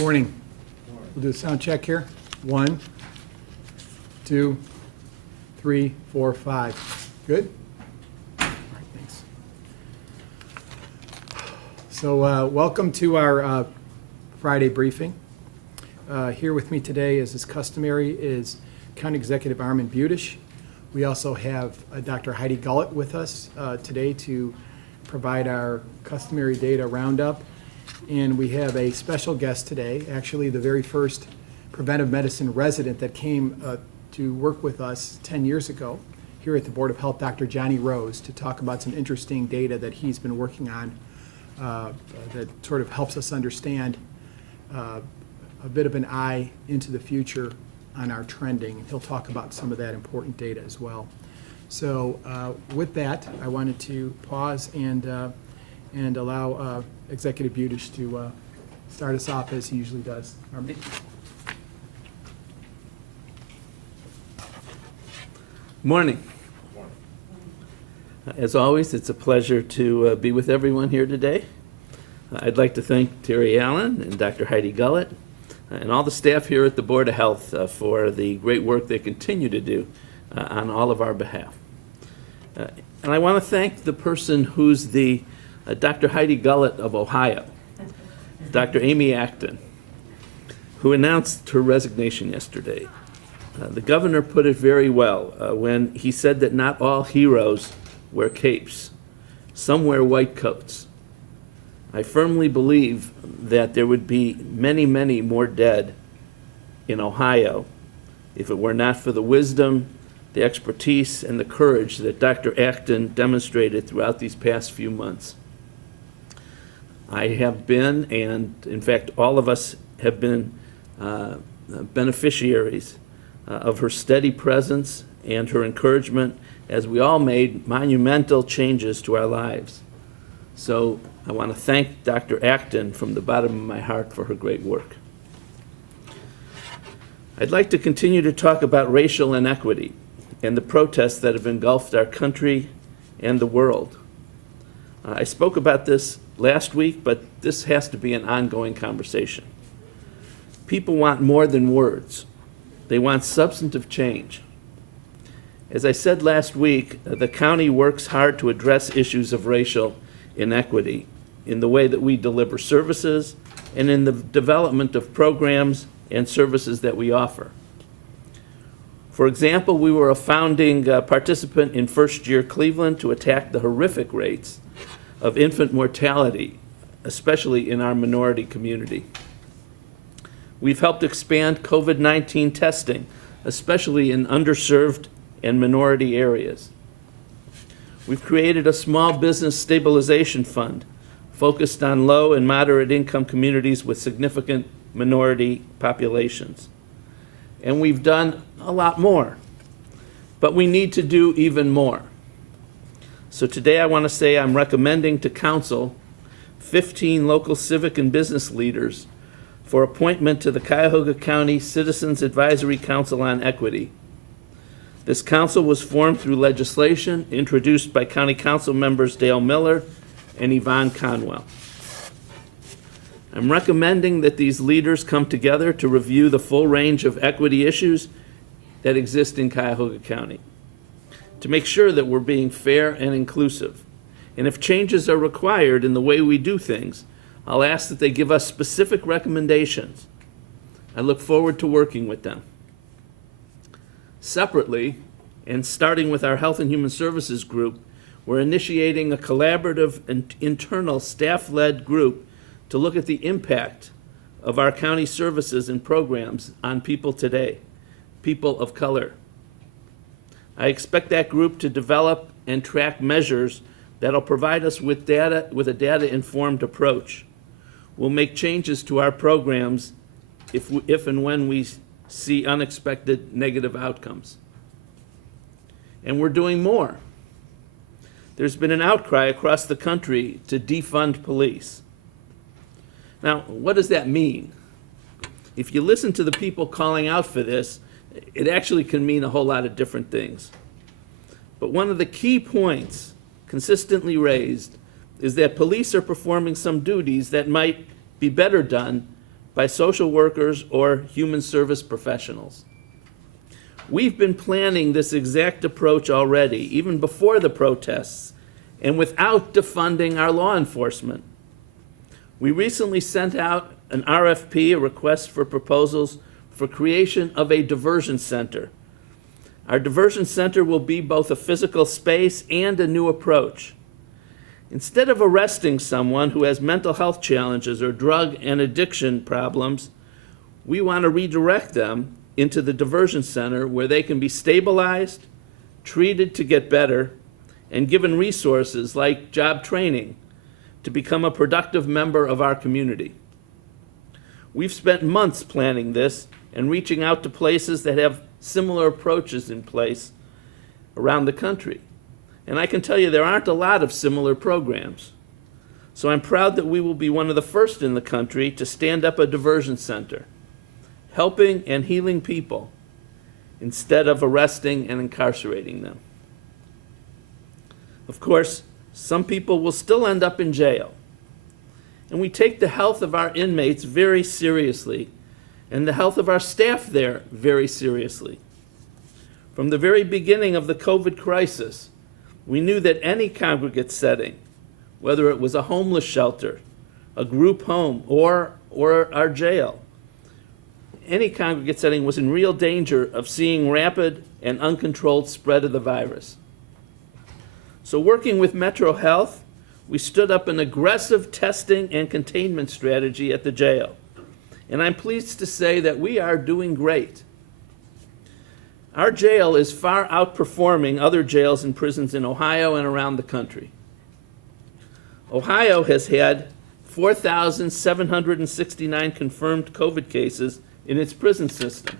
Morning. We'll do a sound check here. 1, 2, 3, 4, 5. Good? All right, thanks. So welcome to our Friday briefing. Here with me today, as is customary, is County Executive Armin Budish. We also have Dr. Heidi Gullett with us today to provide our customary data roundup. And we have a special guest today, actually the very first preventive medicine resident that came to work with us 10 years ago here at the Board of Health, Dr. Johnny Rose, to talk about some interesting data that he's been working on that sort of helps us understand a bit of an eye into the future on our trending. And he'll talk about some of that important data as well. So with that, I wanted to pause and allow Executive Budish to start us off as he usually does. Armin? Morning. As always, it's a pleasure to be with everyone here today. I'd like to thank Terry Allen and Dr. Heidi Gullett and all the staff here at the Board of Health for the great work they continue to do on all of our behalf. And I want to thank the person who's the Dr. Heidi Gullett of Ohio, Dr. Amy Acton, who announced her resignation yesterday. The governor put it very well when he said that not all heroes wear capes. Some wear white coats. I firmly believe that there would be many, many more dead in Ohio if it were not for the wisdom, the expertise, and the courage that Dr. Acton demonstrated throughout these past few months. I have been, and in fact all of us have been beneficiaries of her steady presence and her encouragement as we all made monumental changes to our lives. So I want to thank Dr. Acton from the bottom of my heart for her great work. I'd like to continue to talk about racial inequity and the protests that have engulfed our country and the world. I spoke about this last week, but this has to be an ongoing conversation. People want more than words. They want substantive change. As I said last week, the county works hard to address issues of racial inequity in the way that we deliver services and in the development of programs and services that we offer. For example, we were a founding participant in First Year Cleveland to attack the horrific rates of infant mortality, especially in our minority community. We've helped expand COVID-19 testing, especially in underserved and minority areas. We've created a small business stabilization fund focused on low and moderate income communities with significant minority populations. And we've done a lot more, but we need to do even more. So today I want to say I'm recommending to Council 15 local civic and business leaders for appointment to the Cuyahoga County Citizens Advisory Council on Equity. This council was formed through legislation introduced by County Council members Dale Miller and Yvonne Conwell. I'm recommending that these leaders come together to review the full range of equity issues that exist in Cuyahoga County, to make sure that we're being fair and inclusive. And if changes are required in the way we do things, I'll ask that they give us specific recommendations. I look forward to working with them. Separately, and starting with our Health and Human Services group, we're initiating a collaborative and internal staff-led group to look at the impact of our county services and programs on people today, people of color. I expect that group to develop and track measures that'll provide us with data, with a data-informed approach. We'll make changes to our programs if and when we see unexpected negative outcomes. And we're doing more. There's been an outcry across the country to defund police. Now, what does that mean? If you listen to the people calling out for this, it actually can mean a whole lot of different things. But one of the key points consistently raised is that police are performing some duties that might be better done by social workers or human service professionals. We've been planning this exact approach already, even before the protests, and without defunding our law enforcement. We recently sent out an RFP, a request for proposals, for creation of a diversion center. Our diversion center will be both a physical space and a new approach. Instead of arresting someone who has mental health challenges or drug and addiction problems, we want to redirect them into the diversion center where they can be stabilized, treated to get better, and given resources like job training to become a productive member of our community. We've spent months planning this and reaching out to places that have similar approaches in place around the country. And I can tell you there aren't a lot of similar programs. So I'm proud that we will be one of the first in the country to stand up a diversion center, helping and healing people instead of arresting and incarcerating them. Of course, some people will still end up in jail. And we take the health of our inmates very seriously, and the health of our staff there very seriously. From the very beginning of the COVID crisis, we knew that any congregate setting, whether it was a homeless shelter, a group home, or our jail, any congregate setting was in real danger of seeing rapid and uncontrolled spread of the virus. So working with Metro Health, we stood up an aggressive testing and containment strategy at the jail. And I'm pleased to say that we are doing great. Our jail is far outperforming other jails and prisons in Ohio and around the country. Ohio has had 4,769 confirmed COVID cases in its prison system,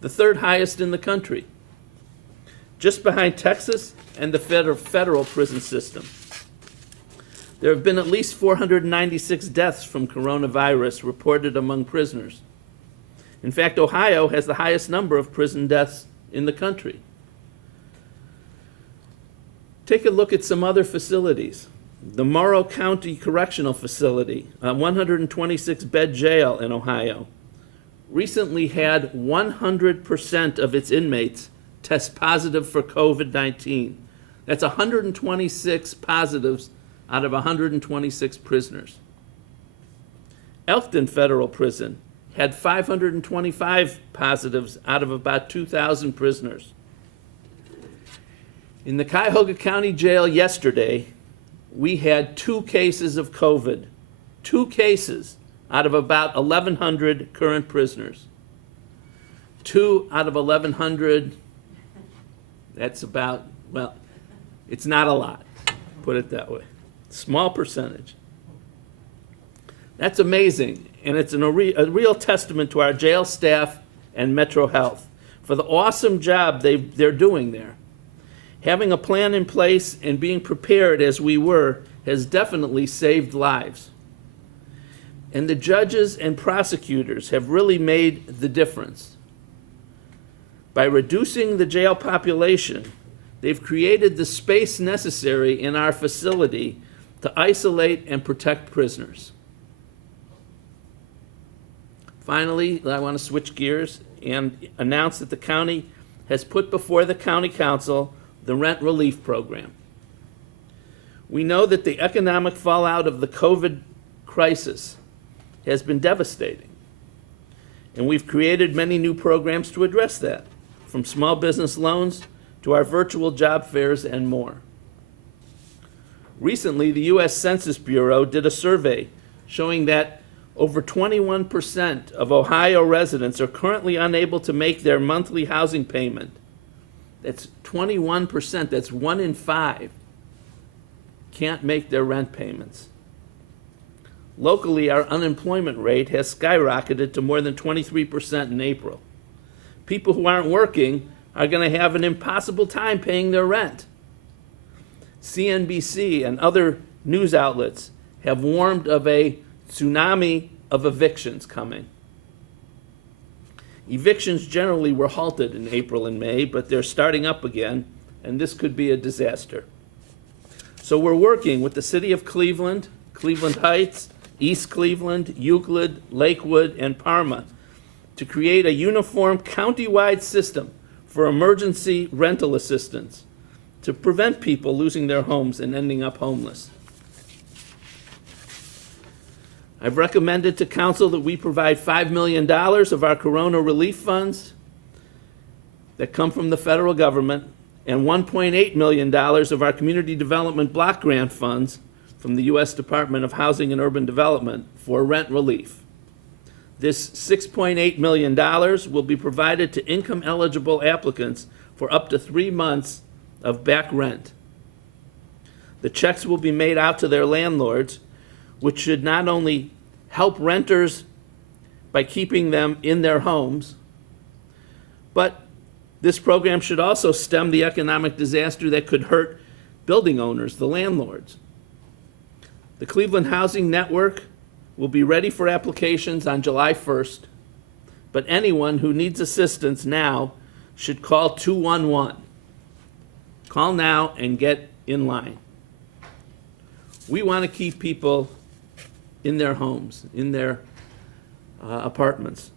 the third highest in the country, just behind Texas and the federal prison system. There have been at least 496 deaths from coronavirus reported among prisoners. In fact, Ohio has the highest number of prison deaths in the country. Take a look at some other facilities. The Morrow County Correctional Facility, a 126-bed jail in Ohio, recently had 100% of its inmates test positive for COVID-19. That's 126 positives out of 126 prisoners. Elkton Federal Prison had 525 positives out of about 2,000 prisoners. In the Cuyahoga County Jail yesterday, we had 2 cases of COVID, 2 cases out of about 1,100 current prisoners. 2 out of 1,100, that's about, well, it's not a lot, put it that way. Small percentage. That's amazing, and it's a real testament to our jail staff and Metro Health for the awesome job they're doing there. Having a plan in place and being prepared as we were has definitely saved lives. And the judges and prosecutors have really made the difference. By reducing the jail population, they've created the space necessary in our facility to isolate and protect prisoners. Finally, I want to switch gears and announce that the county has put before the county council the rent relief program. We know that the economic fallout of the COVID crisis has been devastating, and we've created many new programs to address that, from small business loans to our virtual job fairs and more. Recently, the U.S. Census Bureau did a survey showing that over 21% of Ohio residents are currently unable to make their monthly housing payment. That's 21%, that's 1 in 5 can't make their rent payments. Locally, our unemployment rate has skyrocketed to more than 23% in April. People who aren't working are going to have an impossible time paying their rent. CNBC and other news outlets have warned of a tsunami of evictions coming. Evictions generally were halted in April and May, but they're starting up again, and this could be a disaster. So we're working with the City of Cleveland, Cleveland Heights, East Cleveland, Euclid, Lakewood, and Parma to create a uniform county-wide system for emergency rental assistance to prevent people losing their homes and ending up homeless. I've recommended to council that we provide $5 million of our corona relief funds that come from the federal government and $1.8 million of our community development block grant funds from the U.S. Department of Housing and Urban Development for rent relief. This $6.8 million will be provided to income-eligible applicants for up to 3 months of back rent. The checks will be made out to their landlords, which should not only help renters by keeping them in their homes, but this program should also stem the economic disaster that could hurt building owners, the landlords. The Cleveland Housing Network will be ready for applications on July 1st, but anyone who needs assistance now should call 211. Call now and get in line. We want to keep people in their homes, in their apartments.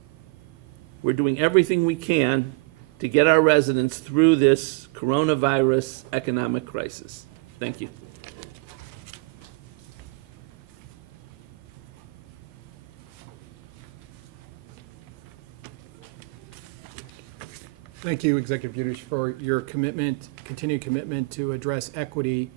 We're doing everything we can to get our residents through this coronavirus economic crisis. Thank you. Thank you, Executive Budish, for your commitment, continued commitment to address equity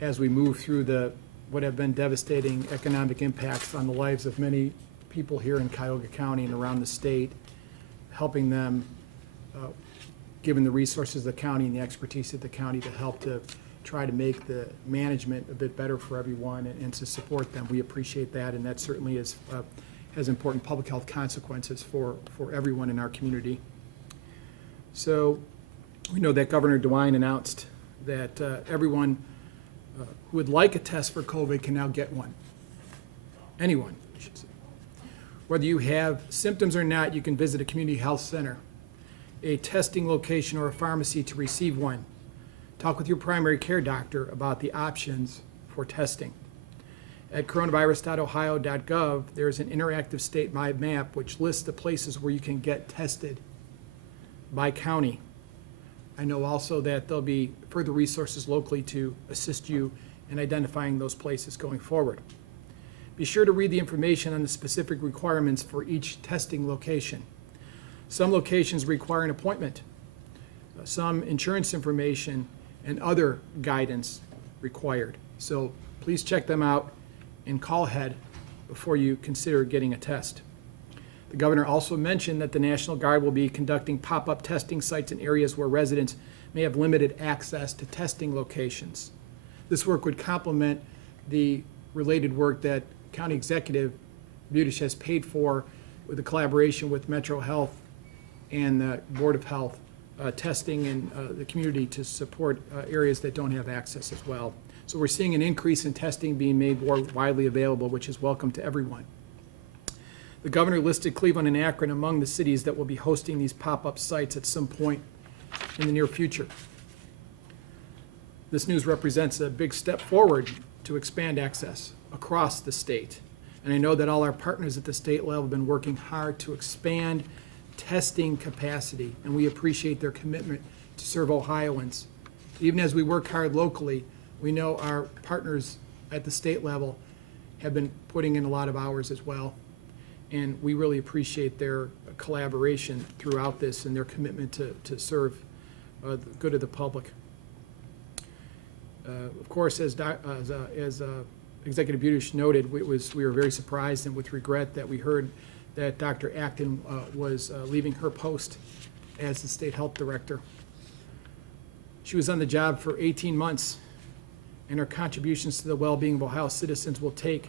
as we move through what have been devastating economic impacts on the lives of many people here in Cuyahoga County and around the state, helping them, given the resources of the county and the expertise of the county, to help to try to make the management a bit better for everyone and to support them. We appreciate that, and that certainly has important public health consequences for everyone in our community. So we know that Governor DeWine announced that everyone who would like a test for COVID can now get one. Anyone, I should say. Whether you have symptoms or not, you can visit a community health center, a testing location, or a pharmacy to receive one. Talk with your primary care doctor about the options for testing. At coronavirus.ohio.gov, there's an interactive statewide map which lists the places where you can get tested by county. I know also that there'll be further resources locally to assist you in identifying those places going forward. Be sure to read the information on the specific requirements for each testing location. Some locations require an appointment, some insurance information, and other guidance required. So please check them out and call ahead before you consider getting a test. The governor also mentioned that the National Guard will be conducting pop-up testing sites in areas where residents may have limited access to testing locations. This work would complement the related work that County Executive Budish has paid for with a collaboration with Metro Health and the Board of Health, testing in the community to support areas that don't have access as well. So we're seeing an increase in testing being made more widely available, which is welcome to everyone. The governor listed Cleveland and Akron among the cities that will be hosting these pop-up sites at some point in the near future. This news represents a big step forward to expand access across the state. And I know that all our partners at the state level have been working hard to expand testing capacity, and we appreciate their commitment to serve Ohioans. Even as we work hard locally, we know our partners at the state level have been putting in a lot of hours as well. And we really appreciate their collaboration throughout this and their commitment to serve the good of the public. Of course, as Executive Budish noted, we were very surprised and with regret that we heard that Dr. Acton was leaving her post as the state health director. She was on the job for 18 months, and her contributions to the well-being of Ohio citizens will take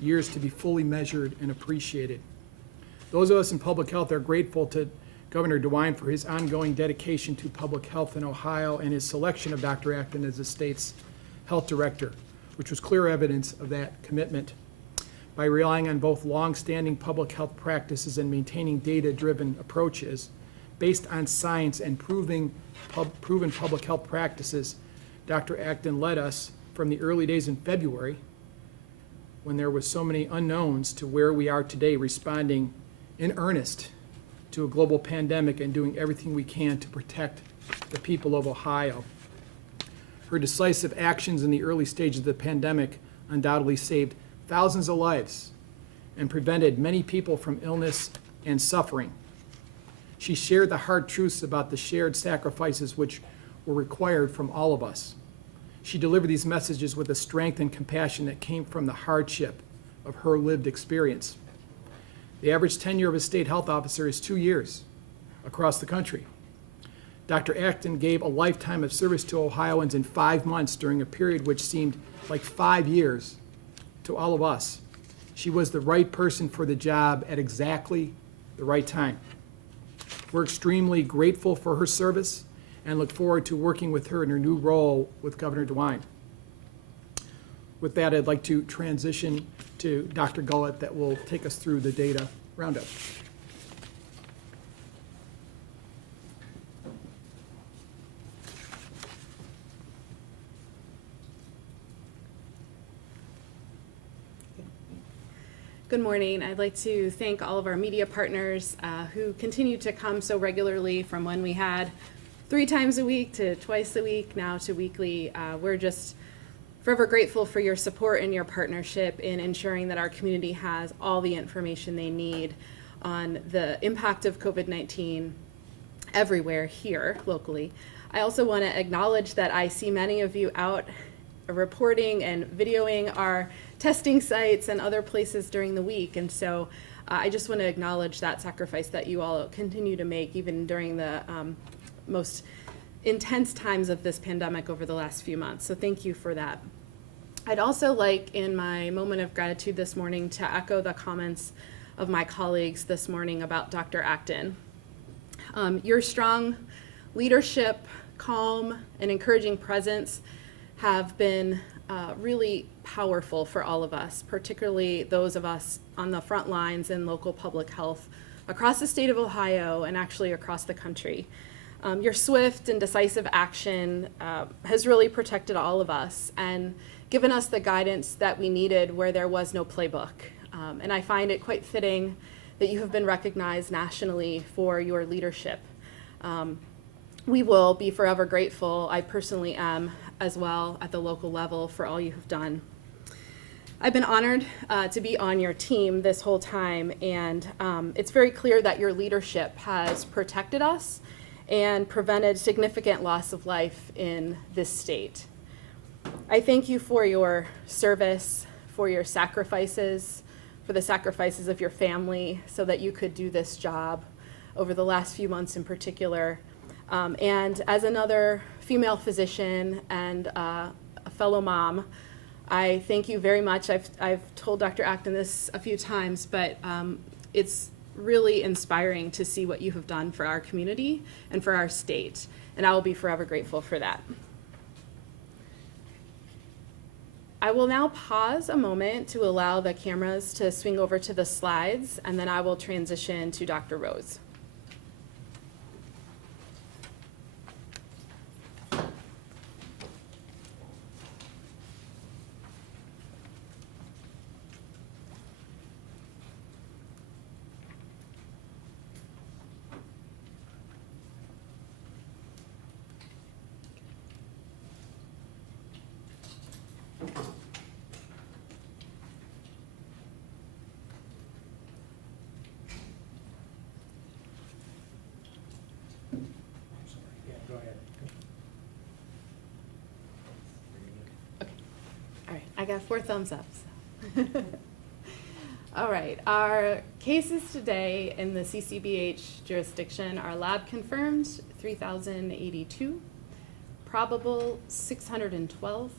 years to be fully measured and appreciated. Those of us in public health are grateful to Governor DeWine for his ongoing dedication to public health in Ohio and his selection of Dr. Acton as the state's health director, which was clear evidence of that commitment. By relying on both long-standing public health practices and maintaining data-driven approaches based on science and proven public health practices, Dr. Acton led us from the early days in February when there was so many unknowns to where we are today, responding in earnest to a global pandemic and doing everything we can to protect the people of Ohio. Her decisive actions in the early stages of the pandemic undoubtedly saved thousands of lives and prevented many people from illness and suffering. She shared the hard truths about the shared sacrifices which were required from all of us. She delivered these messages with a strength and compassion that came from the hardship of her lived experience. The average tenure of a state health officer is 2 years across the country. Dr. Acton gave a lifetime of service to Ohioans in 5 months during a period which seemed like 5 years to all of us. She was the right person for the job at exactly the right time. We're extremely grateful for her service and look forward to working with her in her new role with Governor DeWine. With that, I'd like to transition to Dr. Gullett that will take us through the data roundup. Good morning. I'd like to thank all of our media partners who continue to come so regularly from when we had 3 times a week to twice a week, now to weekly. We're just forever grateful for your support and your partnership in ensuring that our community has all the information they need on the impact of COVID-19 everywhere here locally. I also want to acknowledge that I see many of you out reporting and videoing our testing sites and other places during the week. And so I just want to acknowledge that sacrifice that you all continue to make even during the most intense times of this pandemic over the last few months. So thank you for that. I'd also like, in my moment of gratitude this morning, to echo the comments of my colleagues this morning about Dr. Acton. Your strong leadership, calm, and encouraging presence have been really powerful for all of us, particularly those of us on the front lines in local public health across the state of Ohio and actually across the country. Your swift and decisive action has really protected all of us and given us the guidance that we needed where there was no playbook. And I find it quite fitting that you have been recognized nationally for your leadership. We will be forever grateful, I personally am, as well at the local level for all you have done. I've been honored to be on your team this whole time, and it's very clear that your leadership has protected us and prevented significant loss of life in this state. I thank you for your service, for your sacrifices, for the sacrifices of your family so that you could do this job over the last few months in particular. And as another female physician and a fellow mom, I thank you very much. I've told Dr. Acton this a few times, but it's really inspiring to see what you have done for our community and for our state, and I will be forever grateful for that. I will now pause a moment to allow the cameras to swing over to the slides, and then I will transition to Dr. Rose. All right, I got 4 thumbs up. So. All right, our cases today in the CCBH jurisdiction are lab confirmed 3,082, probable 612,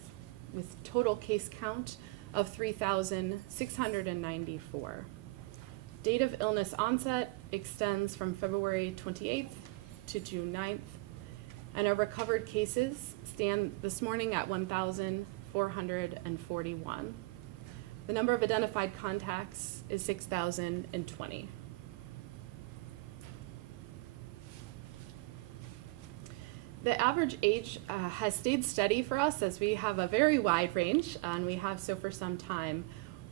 with total case count of 3,694. Date of illness onset extends from February 28th to June 9th, and our recovered cases stand this morning at 1,441. The number of identified contacts is 6,020. The average age has stayed steady for us as we have a very wide range, and we have so for some time.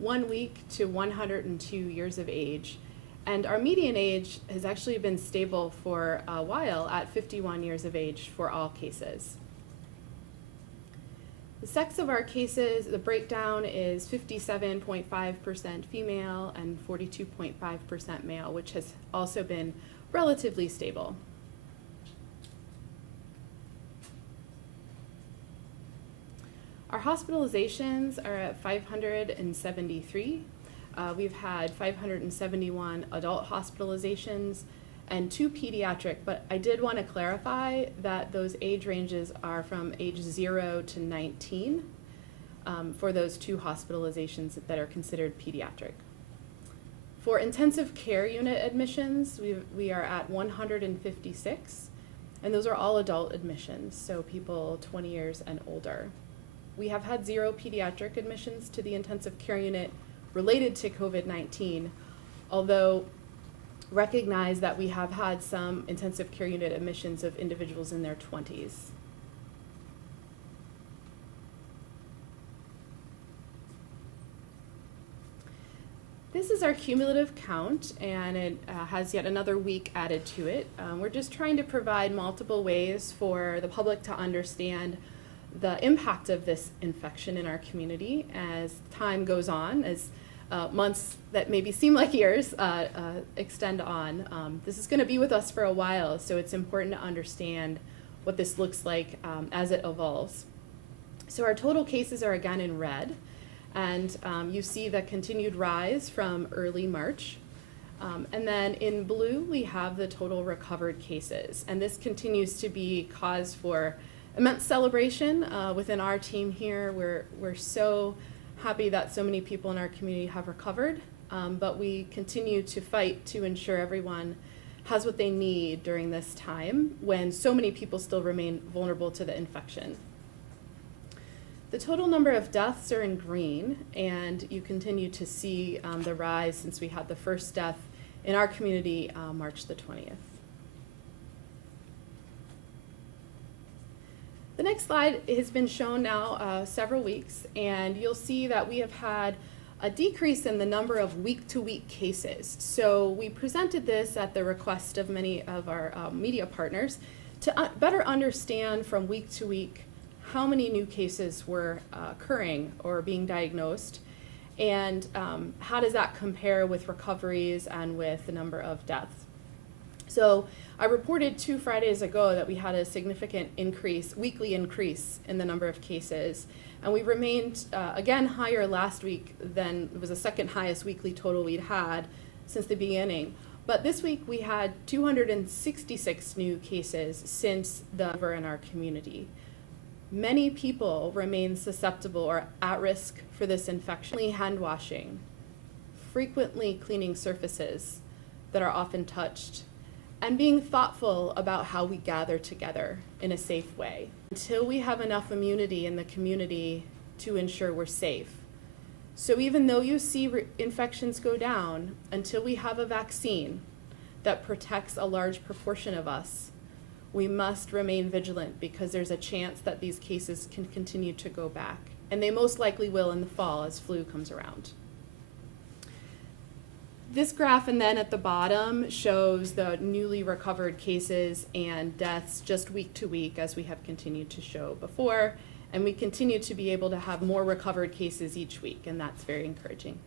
1 week to 102 years of age. And our median age has actually been stable for a while at 51 years of age for all cases. The sex of our cases, the breakdown is 57.5% female and 42.5% male, which has also been relatively stable. Our hospitalizations are at 573. We've had 571 adult hospitalizations and 2 pediatric, but I did want to clarify that those age ranges are from age 0 to 19 for those 2 hospitalizations that are considered pediatric. For intensive care unit admissions, we are at 156, and those are all adult admissions, so people 20 years and older. We have had 0 pediatric admissions to the intensive care unit related to COVID-19, although recognize that we have had some intensive care unit admissions of individuals in their 20s. This is our cumulative count, and it has yet another week added to it. We're just trying to provide multiple ways for the public to understand the impact of this infection in our community as time goes on, as months that maybe seem like years extend on. This is going to be with us for a while, so it's important to understand what this looks like as it evolves. So our total cases are again in red, and you see the continued rise from early March. And then in blue, we have the total recovered cases, and this continues to be cause for immense celebration within our team here. We're so happy that so many people in our community have recovered, but we continue to fight to ensure everyone has what they need during this time when so many people still remain vulnerable to the infection. The total number of deaths are in green, and you continue to see the rise since we had the first death in our community March the 20th. The next slide has been shown now several weeks, and you'll see that we have had a decrease in the number of week-to-week cases. So we presented this at the request of many of our media partners to better understand from week to week how many new cases were occurring or being diagnosed, and how does that compare with recoveries and with the number of deaths. So I reported 2 Fridays ago that we had a significant increase, weekly increase in the number of cases, and we remained again higher last week than it was the second highest weekly total we'd had since the beginning. But this week we had 266 new cases since the in our community. Many people remain susceptible or at risk for this infection. Hand washing, frequently cleaning surfaces that are often touched, and being thoughtful about how we gather together in a safe way until we have enough immunity in the community to ensure we're safe. So even though you see infections go down, until we have a vaccine that protects a large proportion of us, we must remain vigilant because there's a chance that these cases can continue to go back. And they most likely will in the fall as flu comes around. This graph and then at the bottom shows the newly recovered cases and deaths just week to week as we have continued to show before. And we continue to be able to have more recovered cases each week, and that's very encouraging.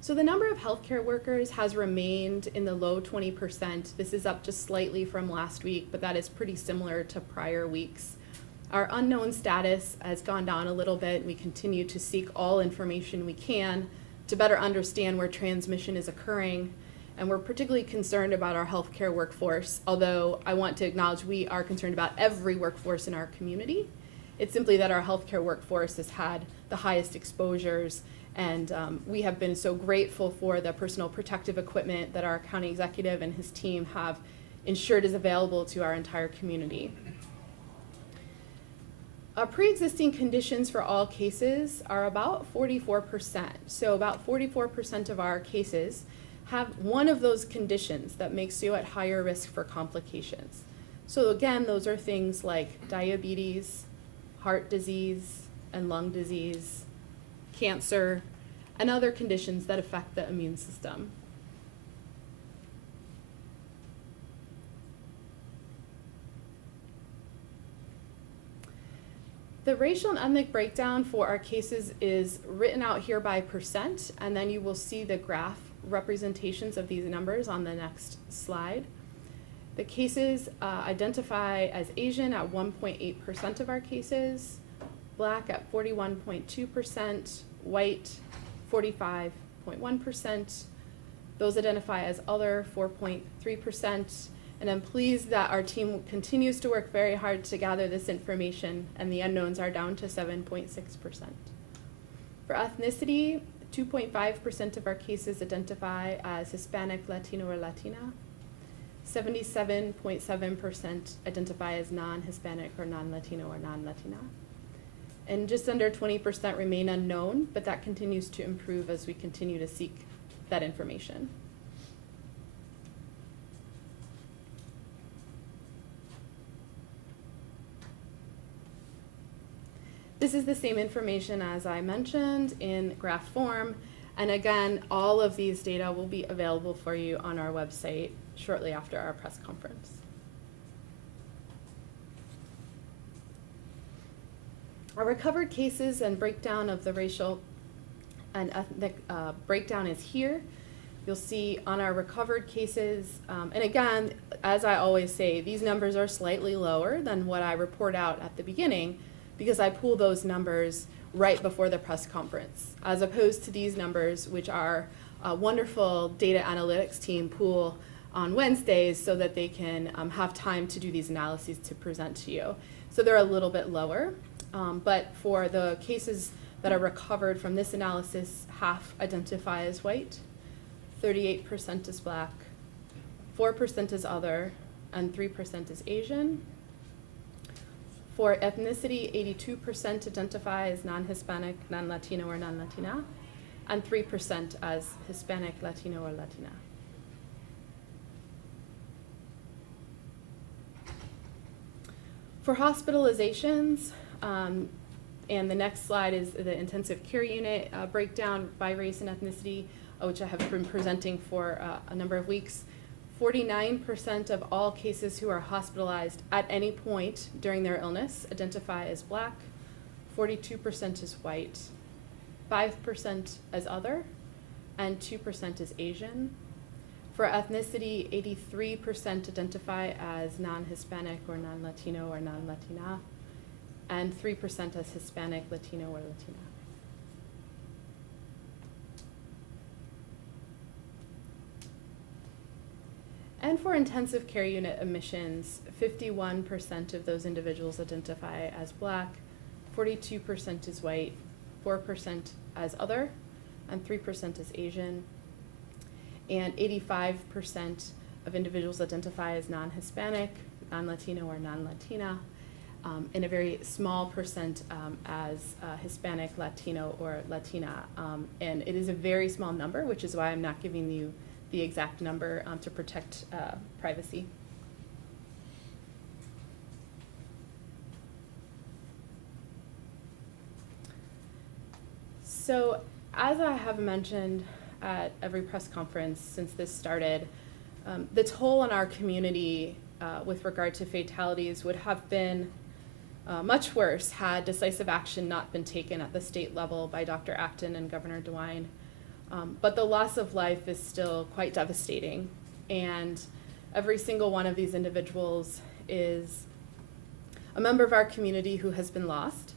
So the number of healthcare workers has remained in the low 20%. This is up just slightly from last week, but that is pretty similar to prior weeks. Our unknown status has gone down a little bit. We continue to seek all information we can to better understand where transmission is occurring. And we're particularly concerned about our healthcare workforce, although I want to acknowledge we are concerned about every workforce in our community. It's simply that our healthcare workforce has had the highest exposures, and we have been so grateful for the personal protective equipment that our county executive and his team have ensured is available to our entire community. Pre-existing conditions for all cases are about 44%. So about 44% of our cases have one of those conditions that makes you at higher risk for complications. So again, those are things like diabetes, heart disease and lung disease, cancer, and other conditions that affect the immune system. The racial and ethnic breakdown for our cases is written out here by percent, and then you will see the graph representations of these numbers on the next slide. The cases identify as Asian at 1.8% of our cases, Black at 41.2%, white 45.1%, those identify as other 4.3%, and I'm pleased that our team continues to work very hard to gather this information, and the unknowns are down to 7.6%. For ethnicity, 2.5% of our cases identify as Hispanic, Latino, or Latina. 77.7% identify as non-Hispanic or non-Latino or non-Latina. And just under 20% remain unknown, but that continues to improve as we continue to seek that information. This is the same information as I mentioned in graph form, and again, all of these data will be available for you on our website shortly after our press conference. Our recovered cases and breakdown of the racial and ethnic breakdown is here. You'll see on our recovered cases, and again, as I always say, these numbers are slightly lower than what I report out at the beginning because I pull those numbers right before the press conference, as opposed to these numbers, which our wonderful data analytics team pool on Wednesdays so that they can have time to do these analyses to present to you. So they're a little bit lower, but for the cases that are recovered from this analysis, half identify as white, 38% is Black, 4% is other, and 3% is Asian. For ethnicity, 82% identify as non-Hispanic, non-Latino, or non-Latina, and 3% as Hispanic, Latino, or Latina. For hospitalizations, and the next slide is the intensive care unit breakdown by race and ethnicity, which I have been presenting for a number of weeks. 49% of all cases who are hospitalized at any point during their illness identify as Black, 42% is white, 5% as other, and 2% is Asian. For ethnicity, 83% identify as non-Hispanic or non-Latino or non-Latina, and 3% as Hispanic, Latino, or Latina. And for intensive care unit admissions, 51% of those individuals identify as Black, 42% is white, 4% as other, and 3% is Asian. And 85% of individuals identify as non-Hispanic, non-Latino, or non-Latina, and a very small percent as Hispanic, Latino, or Latina. And it is a very small number, which is why I'm not giving you the exact number to protect privacy. So as I have mentioned at every press conference since this started, the toll on our community with regard to fatalities would have been much worse had decisive action not been taken at the state level by Dr. Acton and Governor DeWine. But the loss of life is still quite devastating, and every single one of these individuals is a member of our community who has been lost,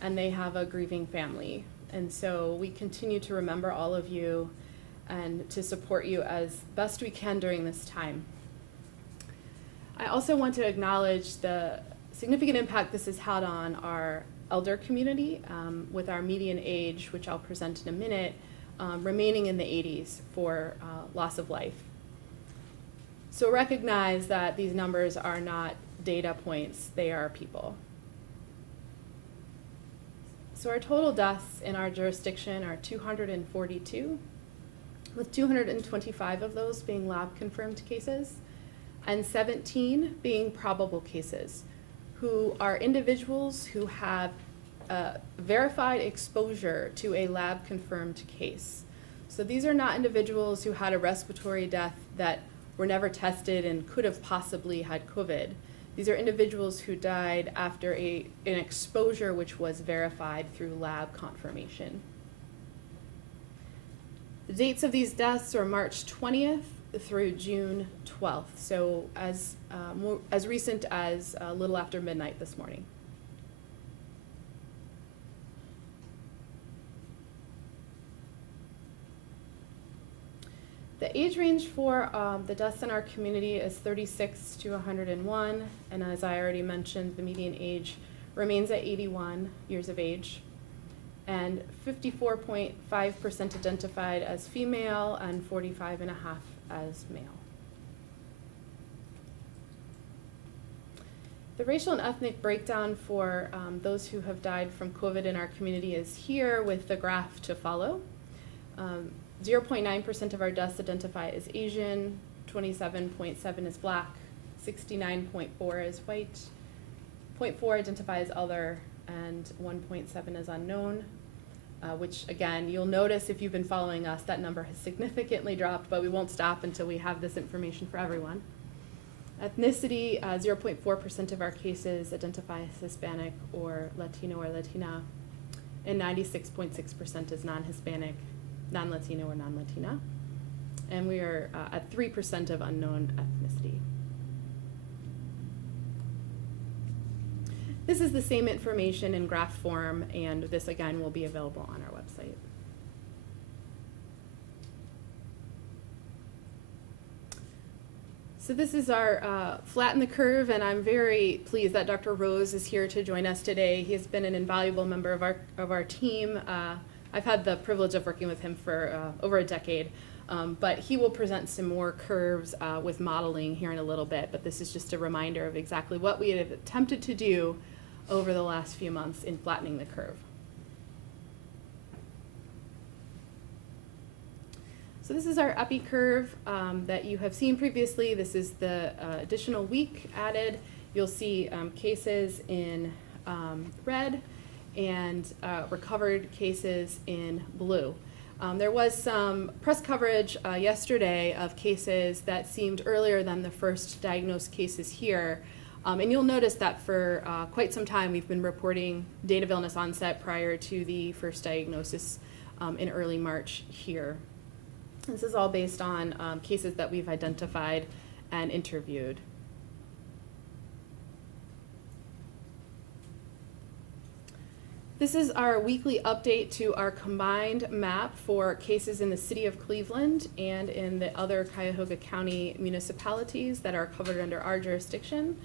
and they have a grieving family. And so we continue to remember all of you and to support you as best we can during this time. I also want to acknowledge the significant impact this has had on our elder community with our median age, which I'll present in a minute, remaining in the 80s for loss of life. So recognize that these numbers are not data points, they are people. So our total deaths in our jurisdiction are 242, with 225 of those being lab-confirmed cases, and 17 being probable cases, who are individuals who have verified exposure to a lab-confirmed case. So these are not individuals who had a respiratory death that were never tested and could have possibly had COVID. These are individuals who died after an exposure which was verified through lab confirmation. The dates of these deaths are March 20th through June 12th, so as recent as a little after midnight this morning. The age range for the deaths in our community is 36 to 101, and as I already mentioned, the median age remains at 81 years of age, and 54.5% identified as female and 45.5% as male. The racial and ethnic breakdown for those who have died from COVID in our community is here with the graph to follow. 0.9% of our deaths identify as Asian, 27.7% is Black, 69.4% is white, 0.4% identify as other, and 1.7% is unknown, which again, you'll notice if you've been following us, that number has significantly dropped, but we won't stop until we have this information for everyone. Ethnicity, 0.4% of our cases identify as Hispanic or Latino or Latina, and 96.6% is non-Hispanic, non-Latino or non-Latina, and we are at 3% of unknown ethnicity. This is the same information in graph form, and this again will be available on our website. So this is our Flatten the Curve, and I'm very pleased that Dr. Rose is here to join us today. He has been an invaluable member of our team. I've had the privilege of working with him for over a decade, but he will present some more curves with modeling here in a little bit, but this is just a reminder of exactly what we have attempted to do over the last few months in flattening the curve. So this is our epi curve that you have seen previously. This is the additional week added. You'll see cases in red and recovered cases in blue. There was some press coverage yesterday of cases that seemed earlier than the first diagnosed cases here. And you'll notice that for quite some time we've been reporting date of illness onset prior to the first diagnosis in early March here. This is all based on cases that we've identified and interviewed. This is our weekly update to our combined map for cases in the city of Cleveland and in the other Cuyahoga County municipalities that are covered under our jurisdiction.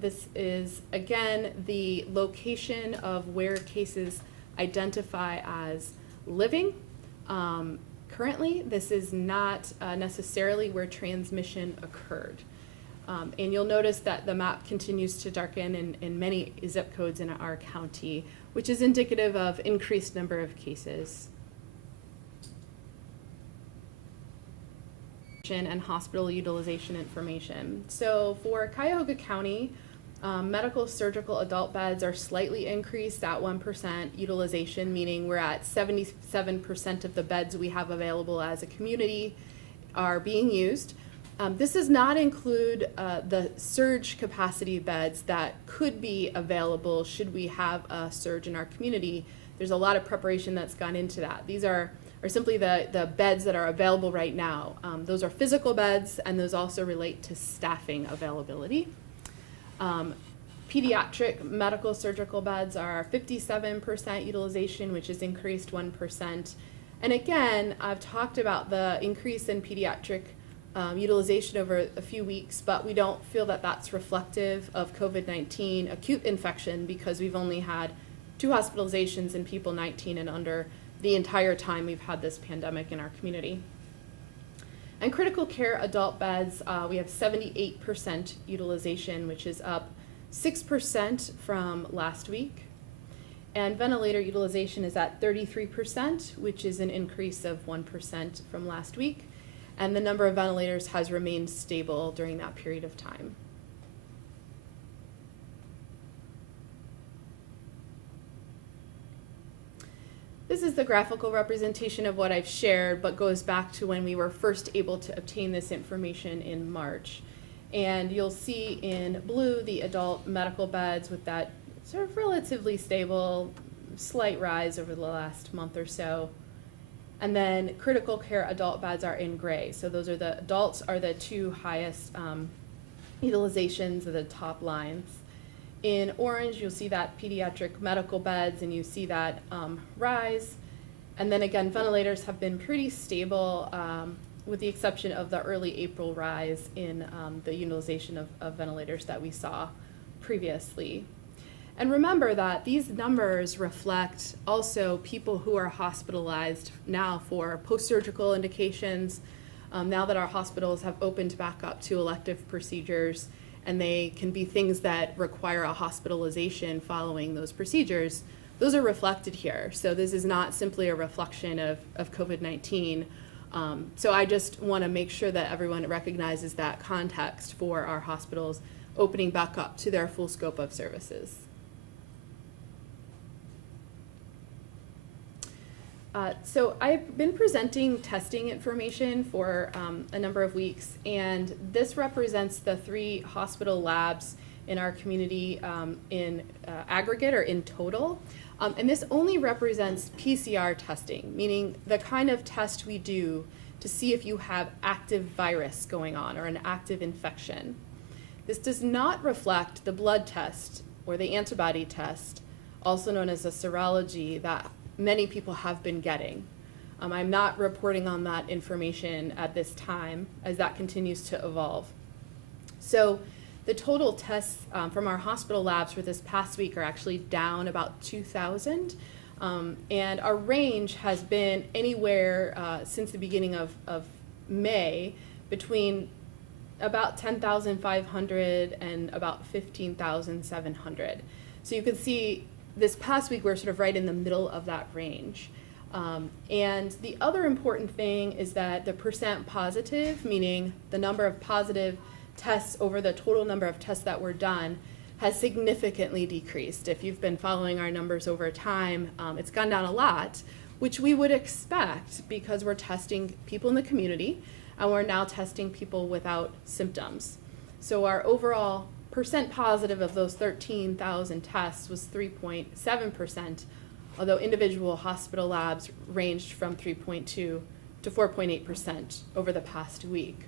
This is, again, the location of where cases identify as living. Currently, this is not necessarily where transmission occurred. And you'll notice that the map continues to darken in many zip codes in our county, which is indicative of increased number of cases. And hospital utilization information. So for Cuyahoga County, medical surgical adult beds are slightly increased at 1% utilization, meaning we're at 77% of the beds we have available as a community are being used. This does not include the surge capacity beds that could be available should we have a surge in our community. There's a lot of preparation that's gone into that. These are simply the beds that are available right now. Those are physical beds, and those also relate to staffing availability. Pediatric medical surgical beds are 57% utilization, which is increased 1%. And again, I've talked about the increase in pediatric utilization over a few weeks, but we don't feel that that's reflective of COVID-19 acute infection because we've only had 2 hospitalizations in people 19 and under the entire time we've had this pandemic in our community. And critical care adult beds, we have 78% utilization, which is up 6% from last week. And ventilator utilization is at 33%, which is an increase of 1% from last week. and the number of ventilators has remained stable during that period of time. This is the graphical representation of what I've shared, but goes back to when we were first able to obtain this information in March. And you'll see in blue the adult medical beds with that sort of relatively stable, slight rise over the last month or so. And then critical care adult beds are in gray. So those are the adults are the two highest utilizations of the top lines. In orange, you'll see that pediatric medical beds, and you see that rise. And then again, ventilators have been pretty stable, with the exception of the early April rise in the utilization of ventilators that we saw previously. And remember that these numbers reflect also people who are hospitalized now for post-surgical indications, now that our hospitals have opened back up to elective procedures, and they can be things that require a hospitalization following those procedures. Those are reflected here. So this is not simply a reflection of COVID-19. So I just want to make sure that everyone recognizes that context for our hospitals opening back up to their full scope of services. So I've been presenting testing information for a number of weeks, and this represents the 3 hospital labs in our community in aggregate or in total. And this only represents PCR testing, meaning the kind of test we do to see if you have active virus going on or an active infection. This does not reflect the blood test or the antibody test, also known as a serology, that many people have been getting. I'm not reporting on that information at this time as that continues to evolve. So the total tests from our hospital labs for this past week are actually down about 2,000. And our range has been anywhere since the beginning of May between about 10,500 and about 15,700. So you can see this past week we're sort of right in the middle of that range. And the other important thing is that the percent positive, meaning the number of positive tests over the total number of tests that were done, has significantly decreased. If you've been following our numbers over time, it's gone down a lot, which we would expect because we're testing people in the community and we're now testing people without symptoms. So our overall percent positive of those 13,000 tests was 3.7%, although individual hospital labs ranged from 3.2 to 4.8% over the past week.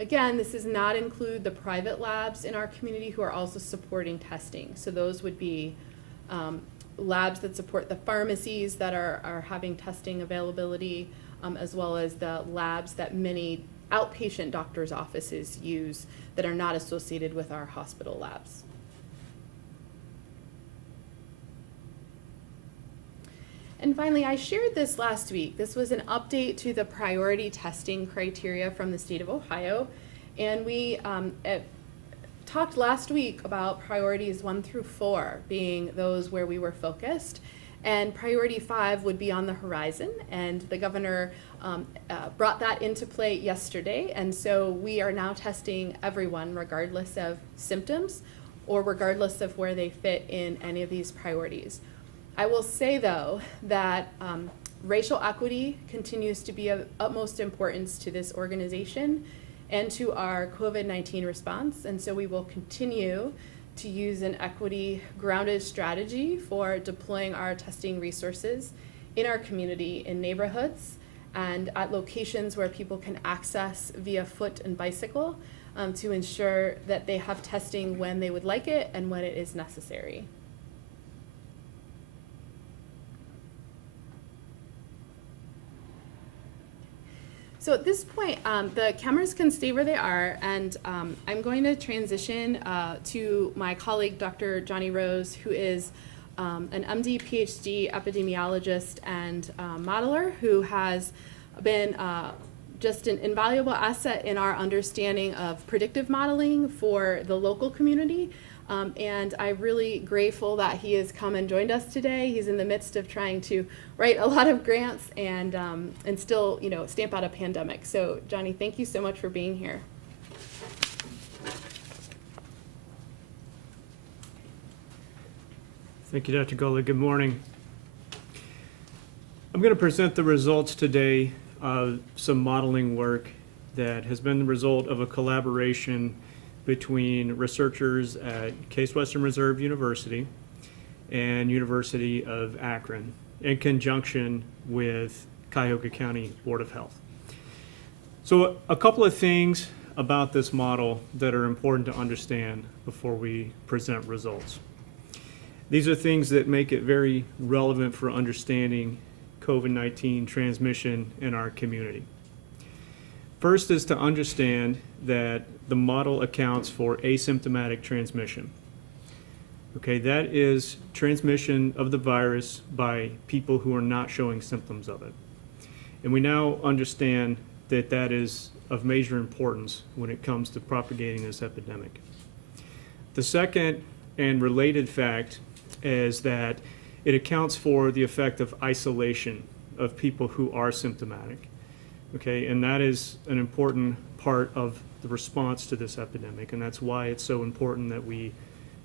Again, this does not include the private labs in our community who are also supporting testing. So those would be labs that support the pharmacies that are having testing availability, as well as the labs that many outpatient doctors' offices use that are not associated with our hospital labs. And finally, I shared this last week. This was an update to the priority testing criteria from the state of Ohio. And we talked last week about priorities 1 through 4 being those where we were focused. And priority 5 would be on the horizon. And the governor brought that into play yesterday. And so we are now testing everyone regardless of symptoms or regardless of where they fit in any of these priorities. I will say, though, that racial equity continues to be of utmost importance to this organization and to our COVID-19 response, and so we will continue to use an equity-grounded strategy for deploying our testing resources in our community, in neighborhoods, and at locations where people can access via foot and bicycle to ensure that they have testing when they would like it and when it is necessary. So at this point, the cameras can stay where they are, and I'm going to transition to my colleague, Dr. Johnny Rose, who is an MD, PhD epidemiologist and modeler who has been just an invaluable asset in our understanding of predictive modeling for the local community, And I'm really grateful that he has come and joined us today. He's in the midst of trying to write a lot of grants and still, stamp out a pandemic. So, Johnny, thank you so much for being here. Thank you, Dr. Gola. Good morning. I'm going to present the results today of some modeling work that has been the result of a collaboration between researchers at Case Western Reserve University and University of Akron in conjunction with Cuyahoga County Board of Health. So a couple of things about this model that are important to understand before we present results. These are things that make it very relevant for understanding COVID-19 transmission in our community. First is to understand that the model accounts for asymptomatic transmission. Okay, that is transmission of the virus by people who are not showing symptoms of it. And we now understand that that is of major importance when it comes to propagating this epidemic. The second and related fact is that it accounts for the effect of isolation of people who are symptomatic. Okay, and that is an important part of the response to this epidemic, and that's why it's so important that we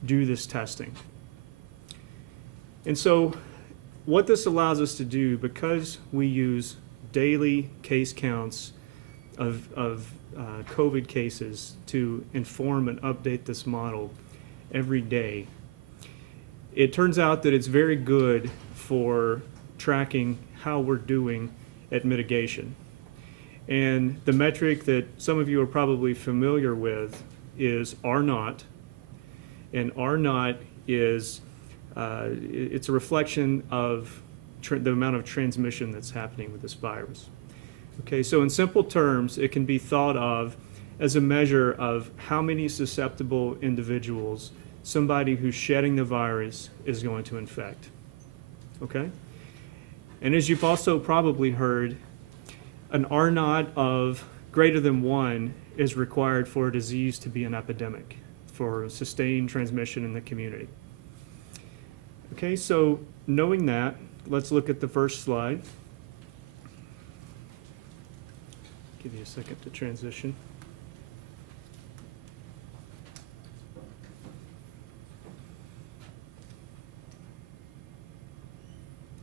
do this testing. And so what this allows us to do, because we use daily case counts of COVID cases to inform and update this model every day, it turns out that it's very good for tracking how we're doing at mitigation. And the metric that some of you are probably familiar with is R0, and R0 is it's a reflection of the amount of transmission that's happening with this virus. Okay, so in simple terms, it can be thought of as a measure of how many susceptible individuals somebody who's shedding the virus is going to infect. Okay? And as you've also probably heard, an R0 of greater than 1 is required for a disease to be an epidemic, for sustained transmission in the community. Okay, so knowing that, let's look at the first slide. Give you a second to transition.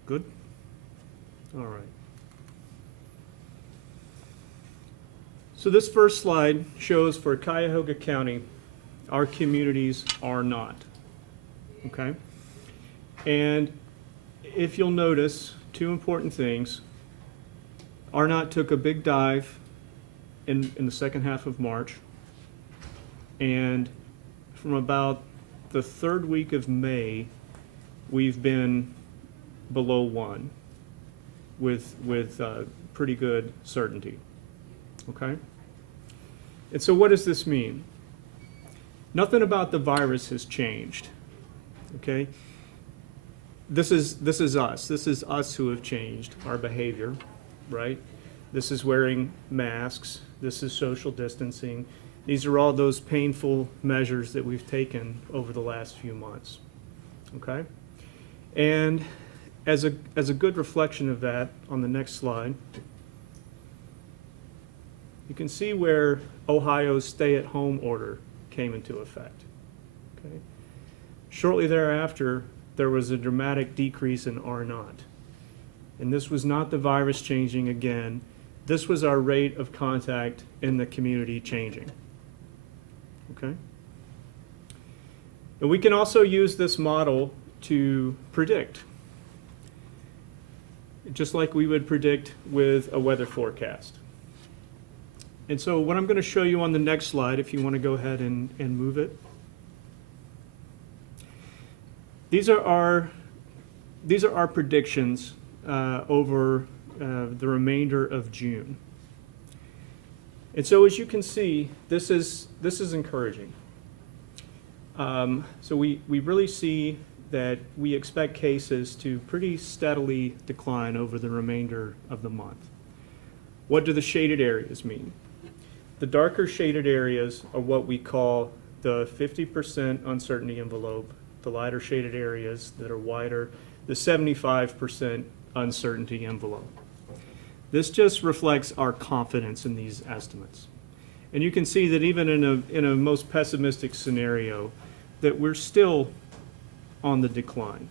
Good? All right. So this first slide shows for Cuyahoga County, our communities are not. Okay? And if you'll notice, two important things. R0 took a big dive in the second half of March. And from about the third week of May, we've been below 1 with pretty good certainty. Okay? And so what does this mean? Nothing about the virus has changed. Okay? This is us. This is us who have changed our behavior, right? This is wearing masks. This is social distancing. These are all those painful measures that we've taken over the last few months. Okay? And as a good reflection of that, on the next slide, you can see where Ohio's stay-at-home order came into effect. Okay? Shortly thereafter, there was a dramatic decrease in R0. And this was not the virus changing again. This was our rate of contact in the community changing. Okay? And we can also use this model to predict, just like we would predict with a weather forecast. And so what I'm going to show you on the next slide, if you want to go ahead and move it. These are our predictions over the remainder of June. And so as you can see, this is encouraging. So we really see that we expect cases to pretty steadily decline over the remainder of the month. What do the shaded areas mean? The darker shaded areas are what we call the the 50% uncertainty envelope, the lighter shaded areas that are wider, the 75% uncertainty envelope. This just reflects our confidence in these estimates. And you can see that even in a most pessimistic scenario, that we're still on the decline.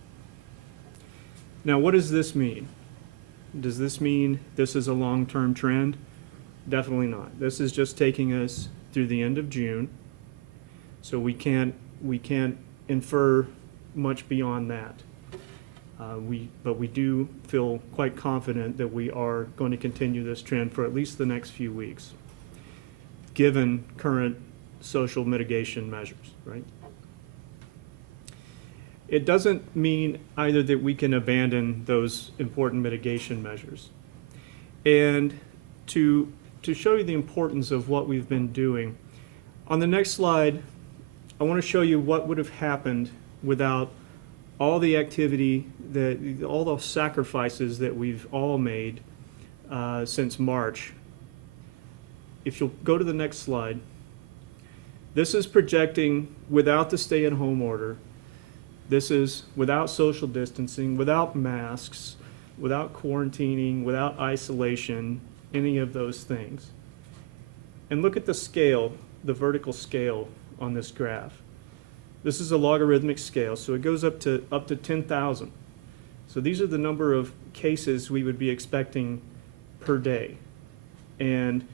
Now, what does this mean? Does this mean this is a long-term trend? Definitely not. This is just taking us through the end of June, so we can't infer much beyond that. But we do feel quite confident that we are going to continue this trend for at least the next few weeks, given current social mitigation measures, right? It doesn't mean either that we can abandon those important mitigation measures. And to show you the importance of what we've been doing, on the next slide, I want to show you what would have happened without all the activity, all the sacrifices that we've all made since March. If you'll go to the next slide, this is projecting without the stay-at-home order. This is without social distancing, without masks, without quarantining, without isolation, any of those things. And look at the scale, the vertical scale on this graph. This is a logarithmic scale, so it goes up to 10,000. So these are the number of cases we would be expecting per day. And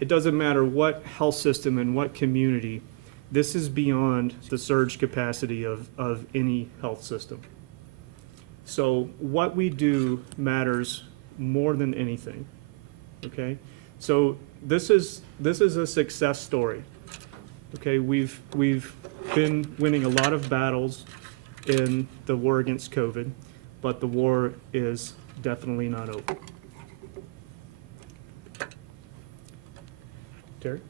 it doesn't matter what health system and what community, this is beyond the surge capacity of any health system. So what we do matters more than anything, okay? So this is a success story, okay? We've been winning a lot of battles in the war against COVID, but the war is definitely not over. Terry?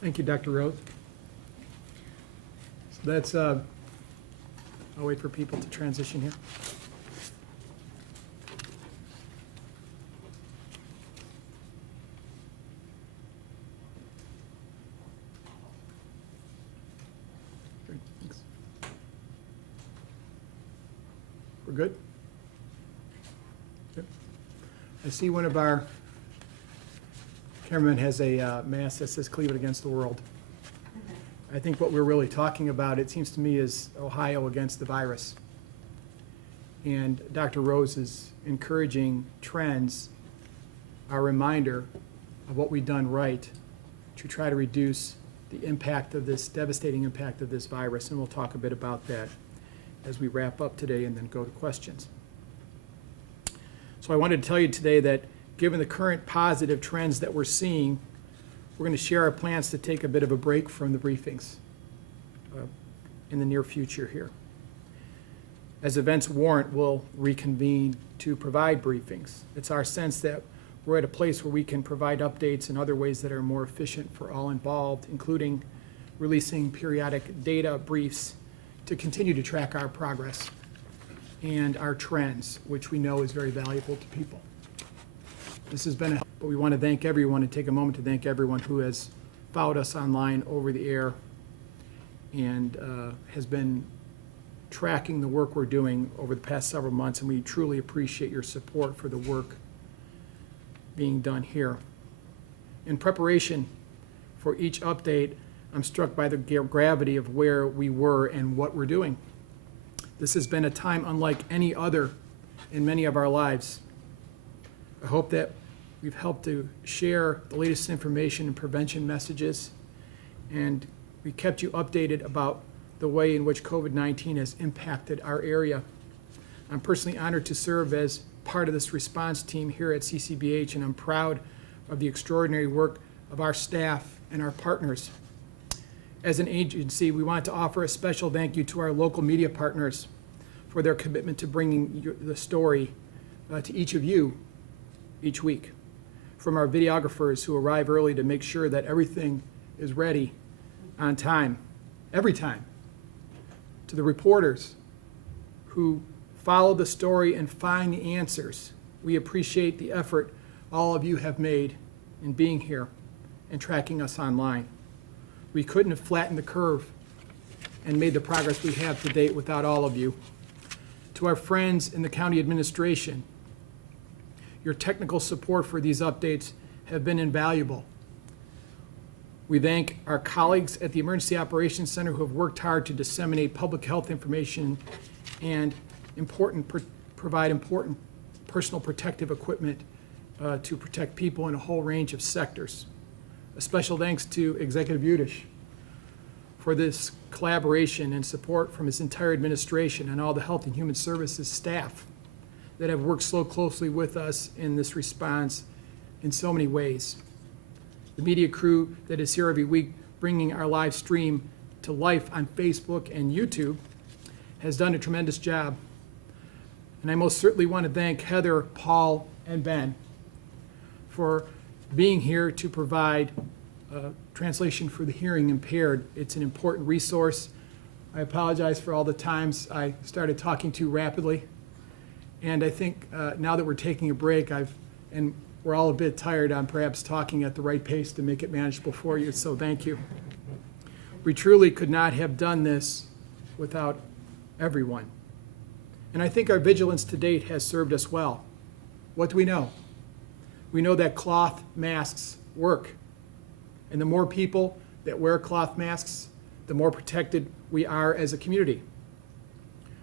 Thank you, Dr. Rose. So that's, I'll wait for people to transition here. Great, thanks. We're good? Good. I see one of our cameraman has a mask that says Cleveland against the world. I think what we're really talking about, it seems to me, is Ohio against the virus. And Dr. Rose's encouraging trends are a reminder of what we've done right to try to reduce the impact of this, devastating impact of this virus. And we'll talk a bit about that as we wrap up today and then go to questions. So I wanted to tell you today that given the current positive trends that we're seeing, we're going to share our plans to take a bit of a break from the briefings in the near future here. As events warrant, we'll reconvene to provide briefings. It's our sense that we're at a place where we can provide updates in other ways that are more efficient for all involved, including releasing periodic data briefs to continue to track our progress and our trends, which we know is very valuable to people. This has been but we want to thank everyone and take a moment to thank everyone who has followed us online over the air and has been tracking the work we're doing over the past several months, and we truly appreciate your support for the work being done here. In preparation for each update, I'm struck by the gravity of where we were and what we're doing. This has been a time unlike any other in many of our lives. I hope that we've helped to share the latest information and prevention messages, and we kept you updated about the way in which COVID-19 has impacted our area. I'm personally honored to serve as part of this response team here at CCBH, and I'm proud of the extraordinary work of our staff and our partners. As an agency, we want to offer a special thank you to our local media partners for their commitment to bringing the story to each of you each week. From our videographers who arrive early to make sure that everything is ready on time, every time, to the reporters who follow the story and find the answers We appreciate the effort all of you have made in being here and tracking us online. We couldn't have flattened the curve and made the progress we have to date without all of you. To our friends in the county administration, your technical support for these updates have been invaluable. We thank our colleagues at the Emergency Operations Center who have worked hard to disseminate public health information and provide important personal protective equipment to protect people in a whole range of sectors. A special thanks to Executive Budish for this collaboration and support from his entire administration and all the Health and Human Services staff that have worked so closely with us in this response in so many ways. The media crew that is here every week bringing our live stream to life on Facebook and YouTube has done a tremendous job. And I most certainly want to thank Heather, Paul, and Ben for being here to provide translation for the hearing impaired. It's an important resource. I apologize for all the times I started talking too rapidly. And I think now that we're taking a break, and we're all a bit tired, I'm perhaps talking at the right pace to make it manageable for you, so thank you. We truly could not have done this without everyone. And I think our vigilance to date has served us well. What do we know? We know that cloth masks work. And the more people that wear cloth masks, the more protected we are as a community.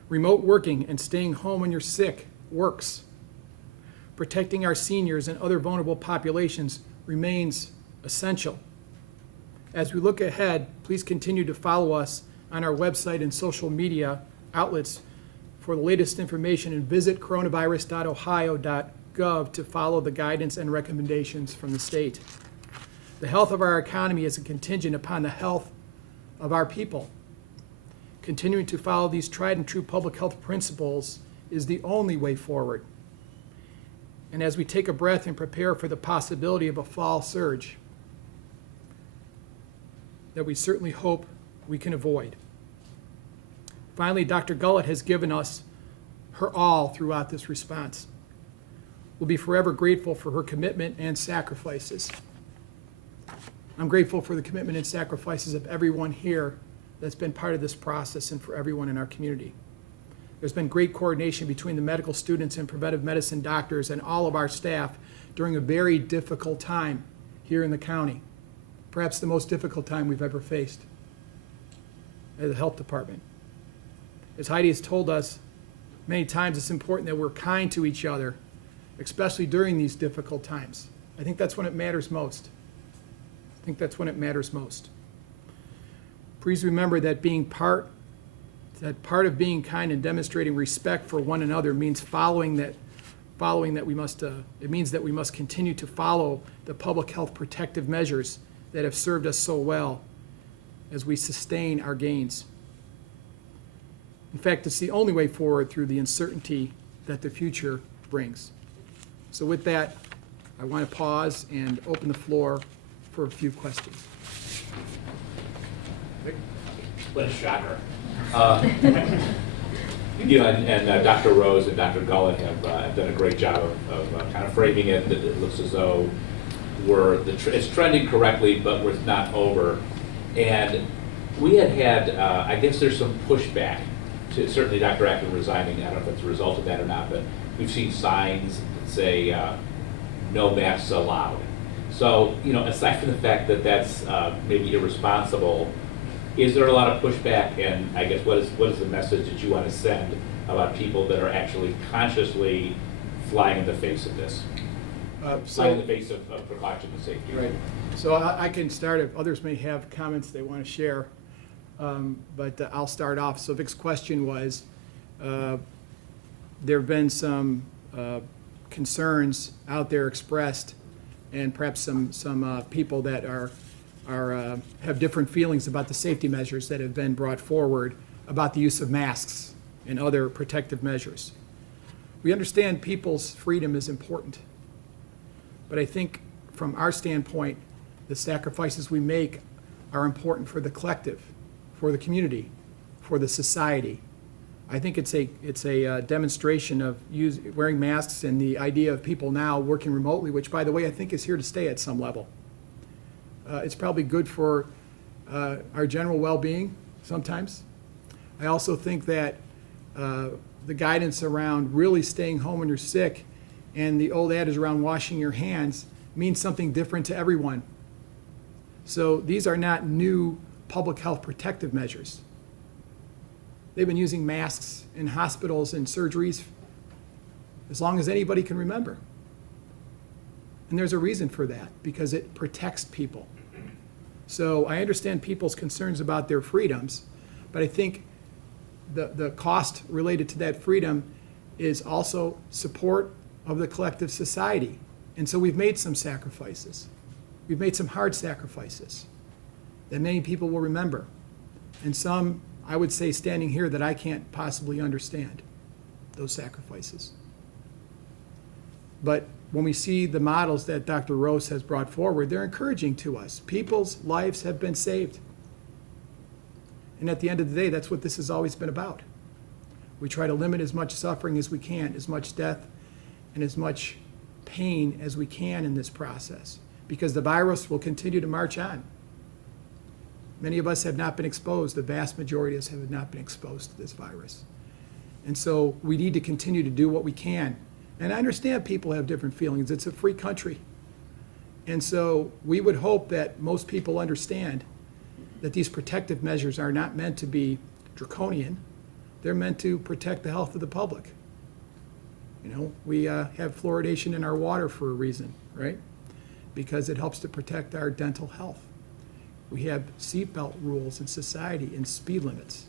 Remote working and staying home when you're sick works. Protecting our seniors and other vulnerable populations remains essential. As we look ahead, please continue to follow us on our website and social media outlets for the latest information, and visit coronavirus.ohio.gov to follow the guidance and recommendations from the state. The health of our economy is a contingent upon the health of our people. Continuing to follow these tried and true public health principles is the only way forward. And as we take a breath and prepare for the possibility of a fall surge that we certainly hope we can avoid. Finally, Dr. Gullett has given us her all throughout this response. We'll be forever grateful for her commitment and sacrifices. I'm grateful for the commitment and sacrifices of everyone here that's been part of this process and for everyone in our community. There's been great coordination between the medical students and preventive medicine doctors and all of our staff during a very difficult time here in the county, perhaps the most difficult time we've ever faced as a health department. As Heidi has told us many times, it's important that we're kind to each other, especially during these difficult times. I think that's when it matters most. Please remember that part of being kind and demonstrating respect for one another means it means that we must continue to follow the public health protective measures that have served us so well as we sustain our gains. In fact, it's the only way forward through the uncertainty that the future brings. So with that, I want to pause and open the floor for a few questions. What a shocker. You and Dr. Rose and Dr. Gullett have done a great job of kind of framing it, that it looks as though it's trending correctly, but we're not over. And we had I guess there's some pushback to certainly Dr. Ackman resigning. I don't know if it's a result of that or not, but we've seen signs that say no masks allowed. So, aside from the fact that that's maybe irresponsible, is there a lot of pushback? And I guess what is the message that you want to send about people that are actually consciously flying in the face of this? Flying in the face of precaution and safety. Right. So I can start if others may have comments they want to share. But I'll start off. So Vic's question was, there have been some concerns out there expressed, and perhaps some people that have different feelings about the safety measures that have been brought forward about the use of masks and other protective measures. We understand people's freedom is important, but I think from our standpoint, the sacrifices we make are important for the collective, for the community, for the society, I think it's a demonstration of wearing masks and the idea of people now working remotely, which, by the way, I think is here to stay at some level. It's probably good for our general well-being sometimes. I also think that the guidance around really staying home when you're sick and the old adage around washing your hands means something different to everyone. So these are not new public health protective measures. They've been using masks in hospitals and surgeries as long as anybody can remember. And there's a reason for that, because it protects people. So I understand people's concerns about their freedoms, but I think the cost related to that freedom is also support of the collective society. And so we've made some sacrifices. We've made some hard sacrifices that many people will remember. And some, I would say, standing here, that I can't possibly understand those sacrifices. But when we see the models that Dr. Rose has brought forward, they're encouraging to us. People's lives have been saved. And at the end of the day, that's what this has always been about. We try to limit as much suffering as we can, as much death and as much pain as we can in this process, because the virus will continue to march on. Many of us have not been exposed. The vast majority of us have not been exposed to this virus. And so we need to continue to do what we can. And I understand people have different feelings. It's a free country. And so we would hope that most people understand that these protective measures are not meant to be draconian. They're meant to protect the health of the public. You know, we have fluoridation in our water for a reason, right? Because it helps to protect our dental health. We have seatbelt rules in society and speed limits.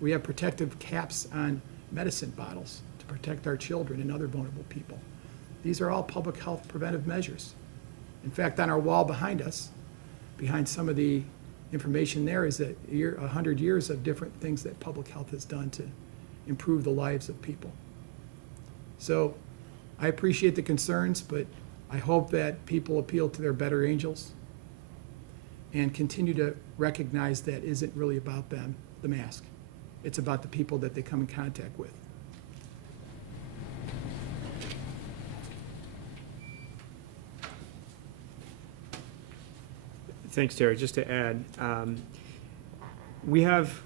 We have protective caps on medicine bottles to protect our children and other vulnerable people. These are all public health preventive measures. In fact, on our wall behind us, behind some of the information there, is 100 years of different things that public health has done to improve the lives of people. So I appreciate the concerns, but I hope that people appeal to their better angels and continue to recognize that isn't really about them, the mask. It's about the people that they come in contact with. Thanks, Terry. Just to add,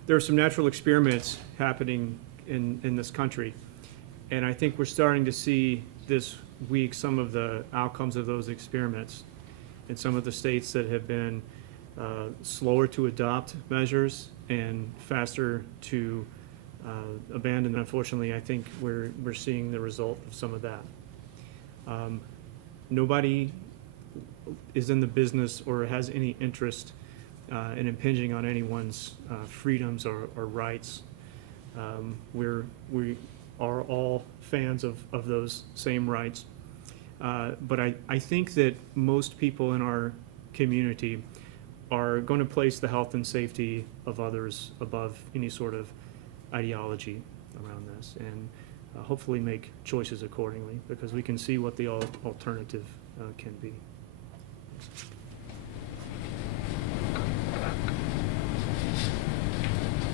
there are some natural experiments happening in this country, and I think we're starting to see this week some of the outcomes of those experiments in some of the states that have been slower to adopt measures and faster to abandon. Unfortunately, I think we're seeing the result of some of that. Nobody is in the business or has any interest in impinging on anyone's freedoms or rights. We are all fans of those same rights. But I think that most people in our community are going to place the health and safety of others above any sort of ideology around this, and hopefully make choices accordingly, because we can see what the alternative can be.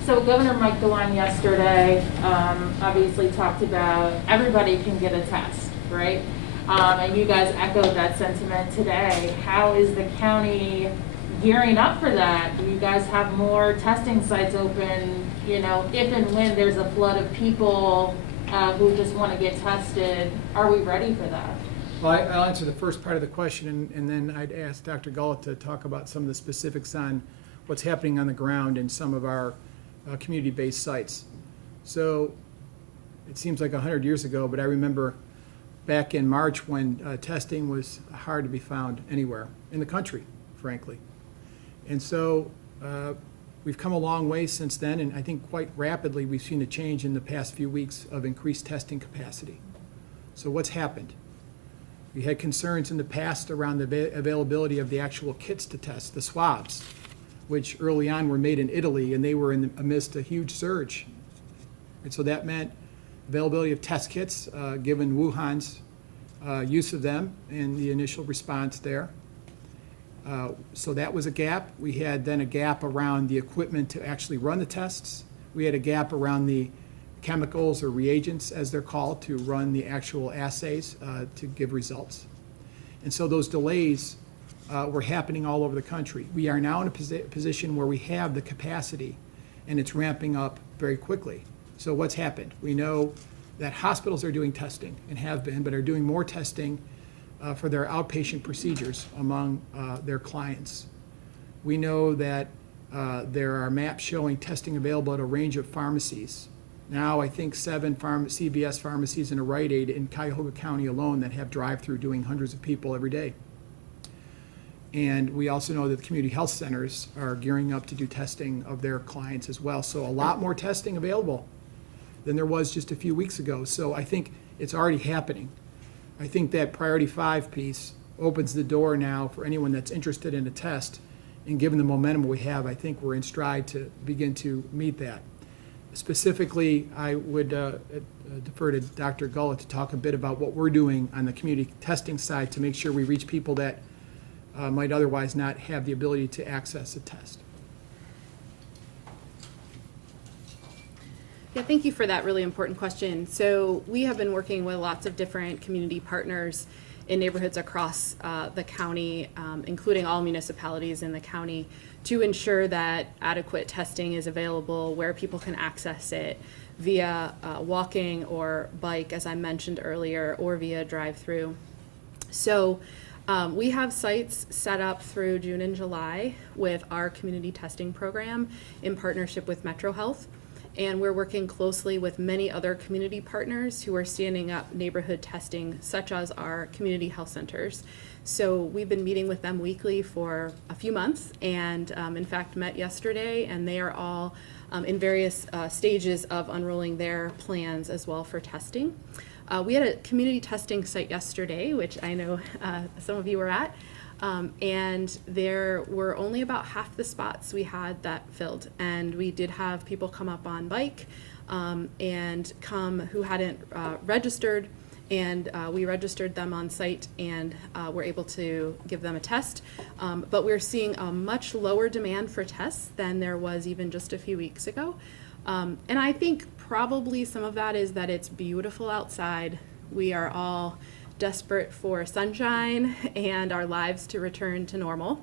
So Governor Mike DeWine yesterday obviously talked about everybody can get a test, right? And you guys echoed that sentiment today. How is the county gearing up for that? Do you guys have more testing sites open, you know, if and when there's a flood of people who just want to get tested? Are we ready for that? Well, I'll answer the first part of the question, and then I'd ask Dr. Gullett to talk about some of the specifics on what's happening on the ground in some of our community-based sites. So it seems like 100 years ago, but I remember back in March when testing was hard to be found anywhere in the country, frankly. And so we've come a long way since then, and I think quite rapidly we've seen a change in the past few weeks of increased testing capacity. So what's happened? We had concerns in the past around the availability of the actual kits to test, the swabs, which early on were made in Italy, and they were amidst a huge surge. And so that meant availability of test kits, given Wuhan's use of them and the initial response there. So that was a gap. We had then a gap around the equipment to actually run the tests. We had a gap around the chemicals or reagents, as they're called, to run the actual assays to give results. And so those delays were happening all over the country. We are now in a position where we have the capacity, and it's ramping up very quickly. So what's happened? We know that hospitals are doing testing, and have been, but are doing more testing for their outpatient procedures among their clients. We know that there are maps showing testing available at a range of pharmacies. Now, I think 7 CVS pharmacies and a Rite Aid in Cuyahoga County alone that have drive-through doing hundreds of people every day. And we also know that the community health centers are gearing up to do testing of their clients as well. So a lot more testing available than there was just a few weeks ago. So I think it's already happening. I think that priority 5 piece opens the door now for anyone that's interested in a test. And given the momentum we have, I think we're in stride to begin to meet that. Specifically, I would defer to Dr. Gullett to talk a bit about what we're doing on the community testing side to make sure we reach people that might otherwise not have the ability to access a test. Yeah, thank you for that really important question. So we have been working with lots of different community partners in neighborhoods across the county, including all municipalities in the county, to ensure that adequate testing is available where people can access it via walking or bike, as I mentioned earlier, or via drive-through. So we have sites set up through June and July with our community testing program in partnership with Metro Health. And we're working closely with many other community partners who are standing up neighborhood testing, such as our community health centers. So we've been meeting with them weekly for a few months, and in fact met yesterday, and they are all in various stages of unrolling their plans as well for testing. We had a community testing site yesterday, which I know some of you were at. And there were only about half the spots we had that filled. And we did have people come up on bike and come who hadn't registered. And we registered them on site and were able to give them a test. But we're seeing a much lower demand for tests than there was even just a few weeks ago. And I think probably some of that is that it's beautiful outside. We are all desperate for sunshine and our lives to return to normal.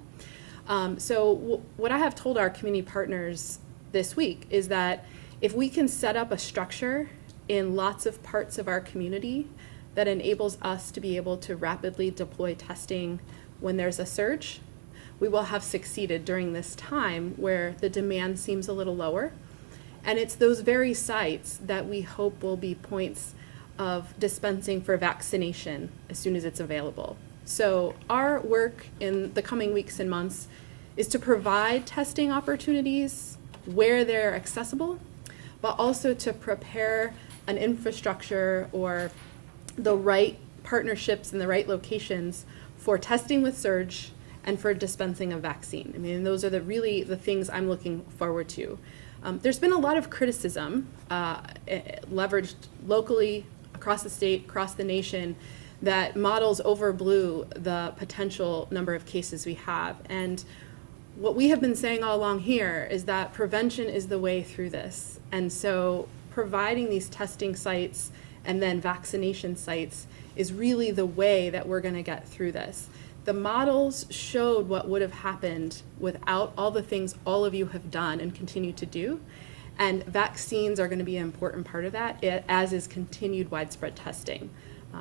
So what I have told our community partners this week is that if we can set up a structure in lots of parts of our community that enables us to be able to rapidly deploy testing when there's a surge, we will have succeeded during this time where the demand seems a little lower. And it's those very sites that we hope will be points of dispensing for vaccination as soon as it's available. So our work in the coming weeks and months is to provide testing opportunities where they're accessible, but also to prepare an infrastructure or the right partnerships in the right locations for testing with surge and for dispensing of vaccine. I mean, those are the things I'm looking forward to. There's been a lot of criticism leveraged locally, across the state, across the nation, that models overblew the potential number of cases we have. And what we have been saying all along here is that prevention is the way through this. And so providing these testing sites and then vaccination sites is really the way that we're going to get through this. The models showed what would have happened without all the things all of you have done and continue to do. And vaccines are going to be an important part of that, as is continued widespread testing.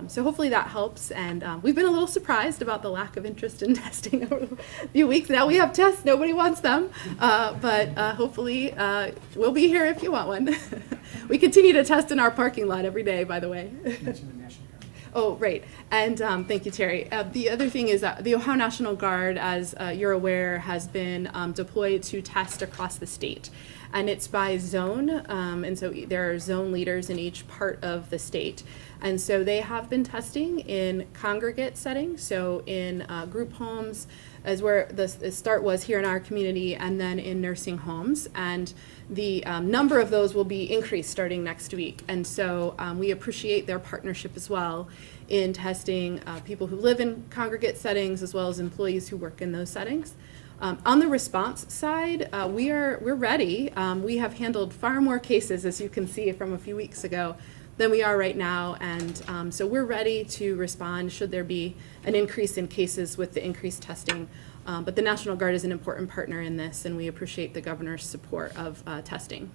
So hopefully that helps. And we've been a little surprised about the lack of interest in testing over a few weeks. Now we have tests, nobody wants them. But hopefully we'll be here if you want one. We continue to test in our parking lot every day, by the way. Oh, right. And thank you, Terry. The other thing is that the Ohio National Guard, as you're aware, has been deployed to test across the state. And it's by zone, and so there are zone leaders in each part of the state. And so they have been testing in congregate settings, so in group homes, as where the start was here in our community, and then in nursing homes. And the number of those will be increased starting next week. And so we appreciate their partnership as well in testing people who live in congregate settings, as well as employees who work in those settings. On the response side, we're ready. We have handled far more cases, as you can see from a few weeks ago, than we are right now, and so we're ready to respond should there be an increase in cases with the increased testing. But the National Guard is an important partner in this, and we appreciate the governor's support of testing.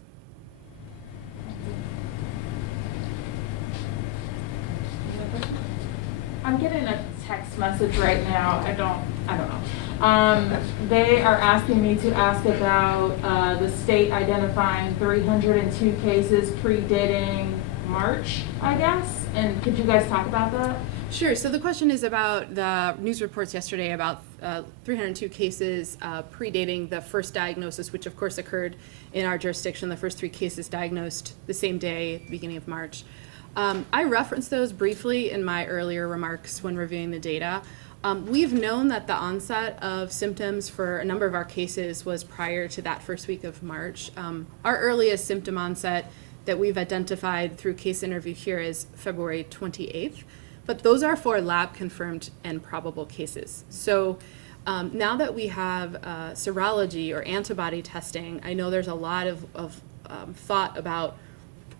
I'm getting a text message right now. I don't know. They are asking me to ask about the state identifying 302 cases predating March, I guess. And could you guys talk about that? Sure. So the question is about the news reports yesterday about 302 cases predating the first diagnosis, which of course occurred in our jurisdiction, the first 3 cases diagnosed the same day, beginning of March. I referenced those briefly in my earlier remarks when reviewing the data. We've known that the onset of symptoms for a number of our cases was prior to that first week of March. Our earliest symptom onset that we've identified through case interview here is February 28th, but those are for lab confirmed and probable cases. So now that we have serology or antibody testing, I know there's a lot of thought about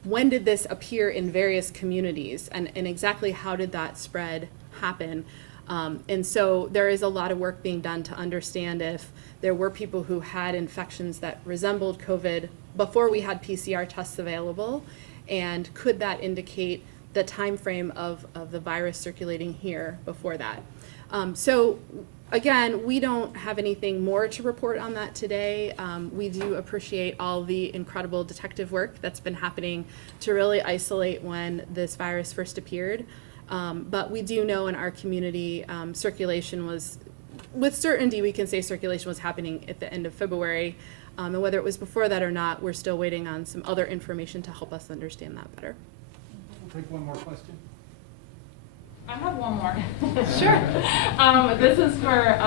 when did this appear in various communities and exactly how did that spread happen? And so there is a lot of work being done to understand if there were people who had infections that resembled COVID before we had PCR tests available, and could that indicate the time frame of the virus circulating here before that? So again, we don't have anything more to report on that today. We do appreciate all the incredible detective work that's been happening to really isolate when this virus first appeared. But we do know in our community, circulation was, with certainty we can say circulation was happening at the end of February. And whether it was before that or not, we're still waiting on some other information to help us understand that better. We'll take one more question. I have one more. Sure. This is for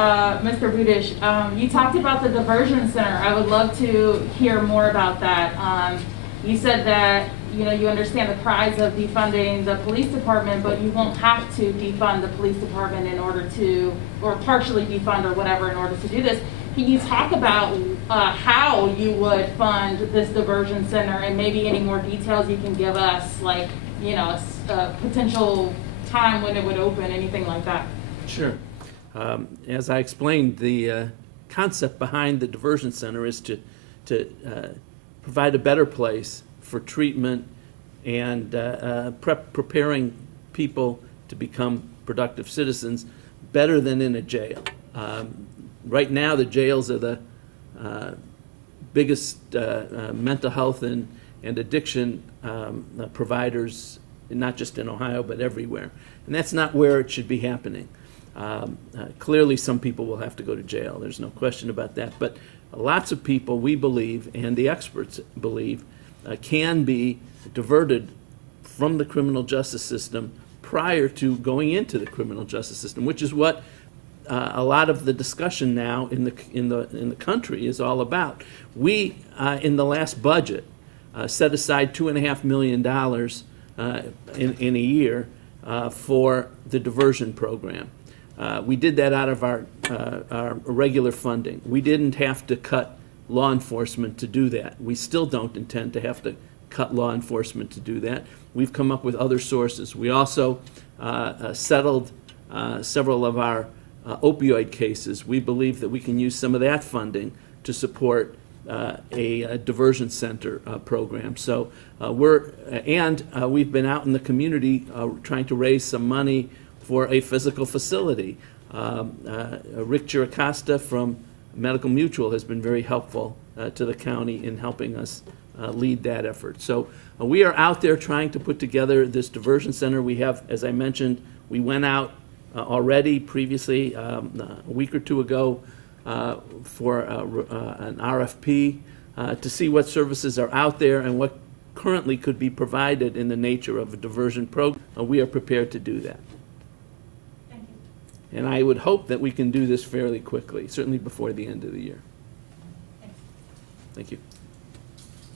Mr. Budish. You talked about the diversion center. I would love to hear more about that. You said that you understand the prize of defunding the police department, but you won't have to defund the police department in order to, or partially defund or whatever in order to do this. Can you talk about how you would fund this diversion center and maybe any more details you can give us, like a potential time when it would open, anything like that? Sure. As I explained, the concept behind the diversion center is to provide a better place for treatment and preparing people to become productive citizens better than in a jail. Right now, the jails are the biggest mental health and addiction providers, not just in Ohio, but everywhere. And that's not where it should be happening. Clearly, some people will have to go to jail. There's no question about that. But lots of people, we believe, and the experts believe, can be diverted from the criminal justice system prior to going into the criminal justice system, which is what a lot of the discussion now in the country is all about. We, in the last budget, set aside $2.5 million in a year for the diversion program. We did that out of our regular funding. We didn't have to cut law enforcement to do that. We still don't intend to have to cut law enforcement to do that. We've come up with other sources. We also settled several of our opioid cases. We believe that we can use some of that funding to support a diversion center program. So we've been out in the community trying to raise some money for a physical facility. Rick Giracosta from Medical Mutual has been very helpful to the county in helping us lead that effort. So we are out there trying to put together this diversion center. We have, as I mentioned, we went out already previously a week or two ago for an RFP to see what services are out there and what currently could be provided in the nature of a diversion program. We are prepared to do that. Thank you. And I would hope that we can do this fairly quickly, certainly before the end of the year. Thanks. Thank you.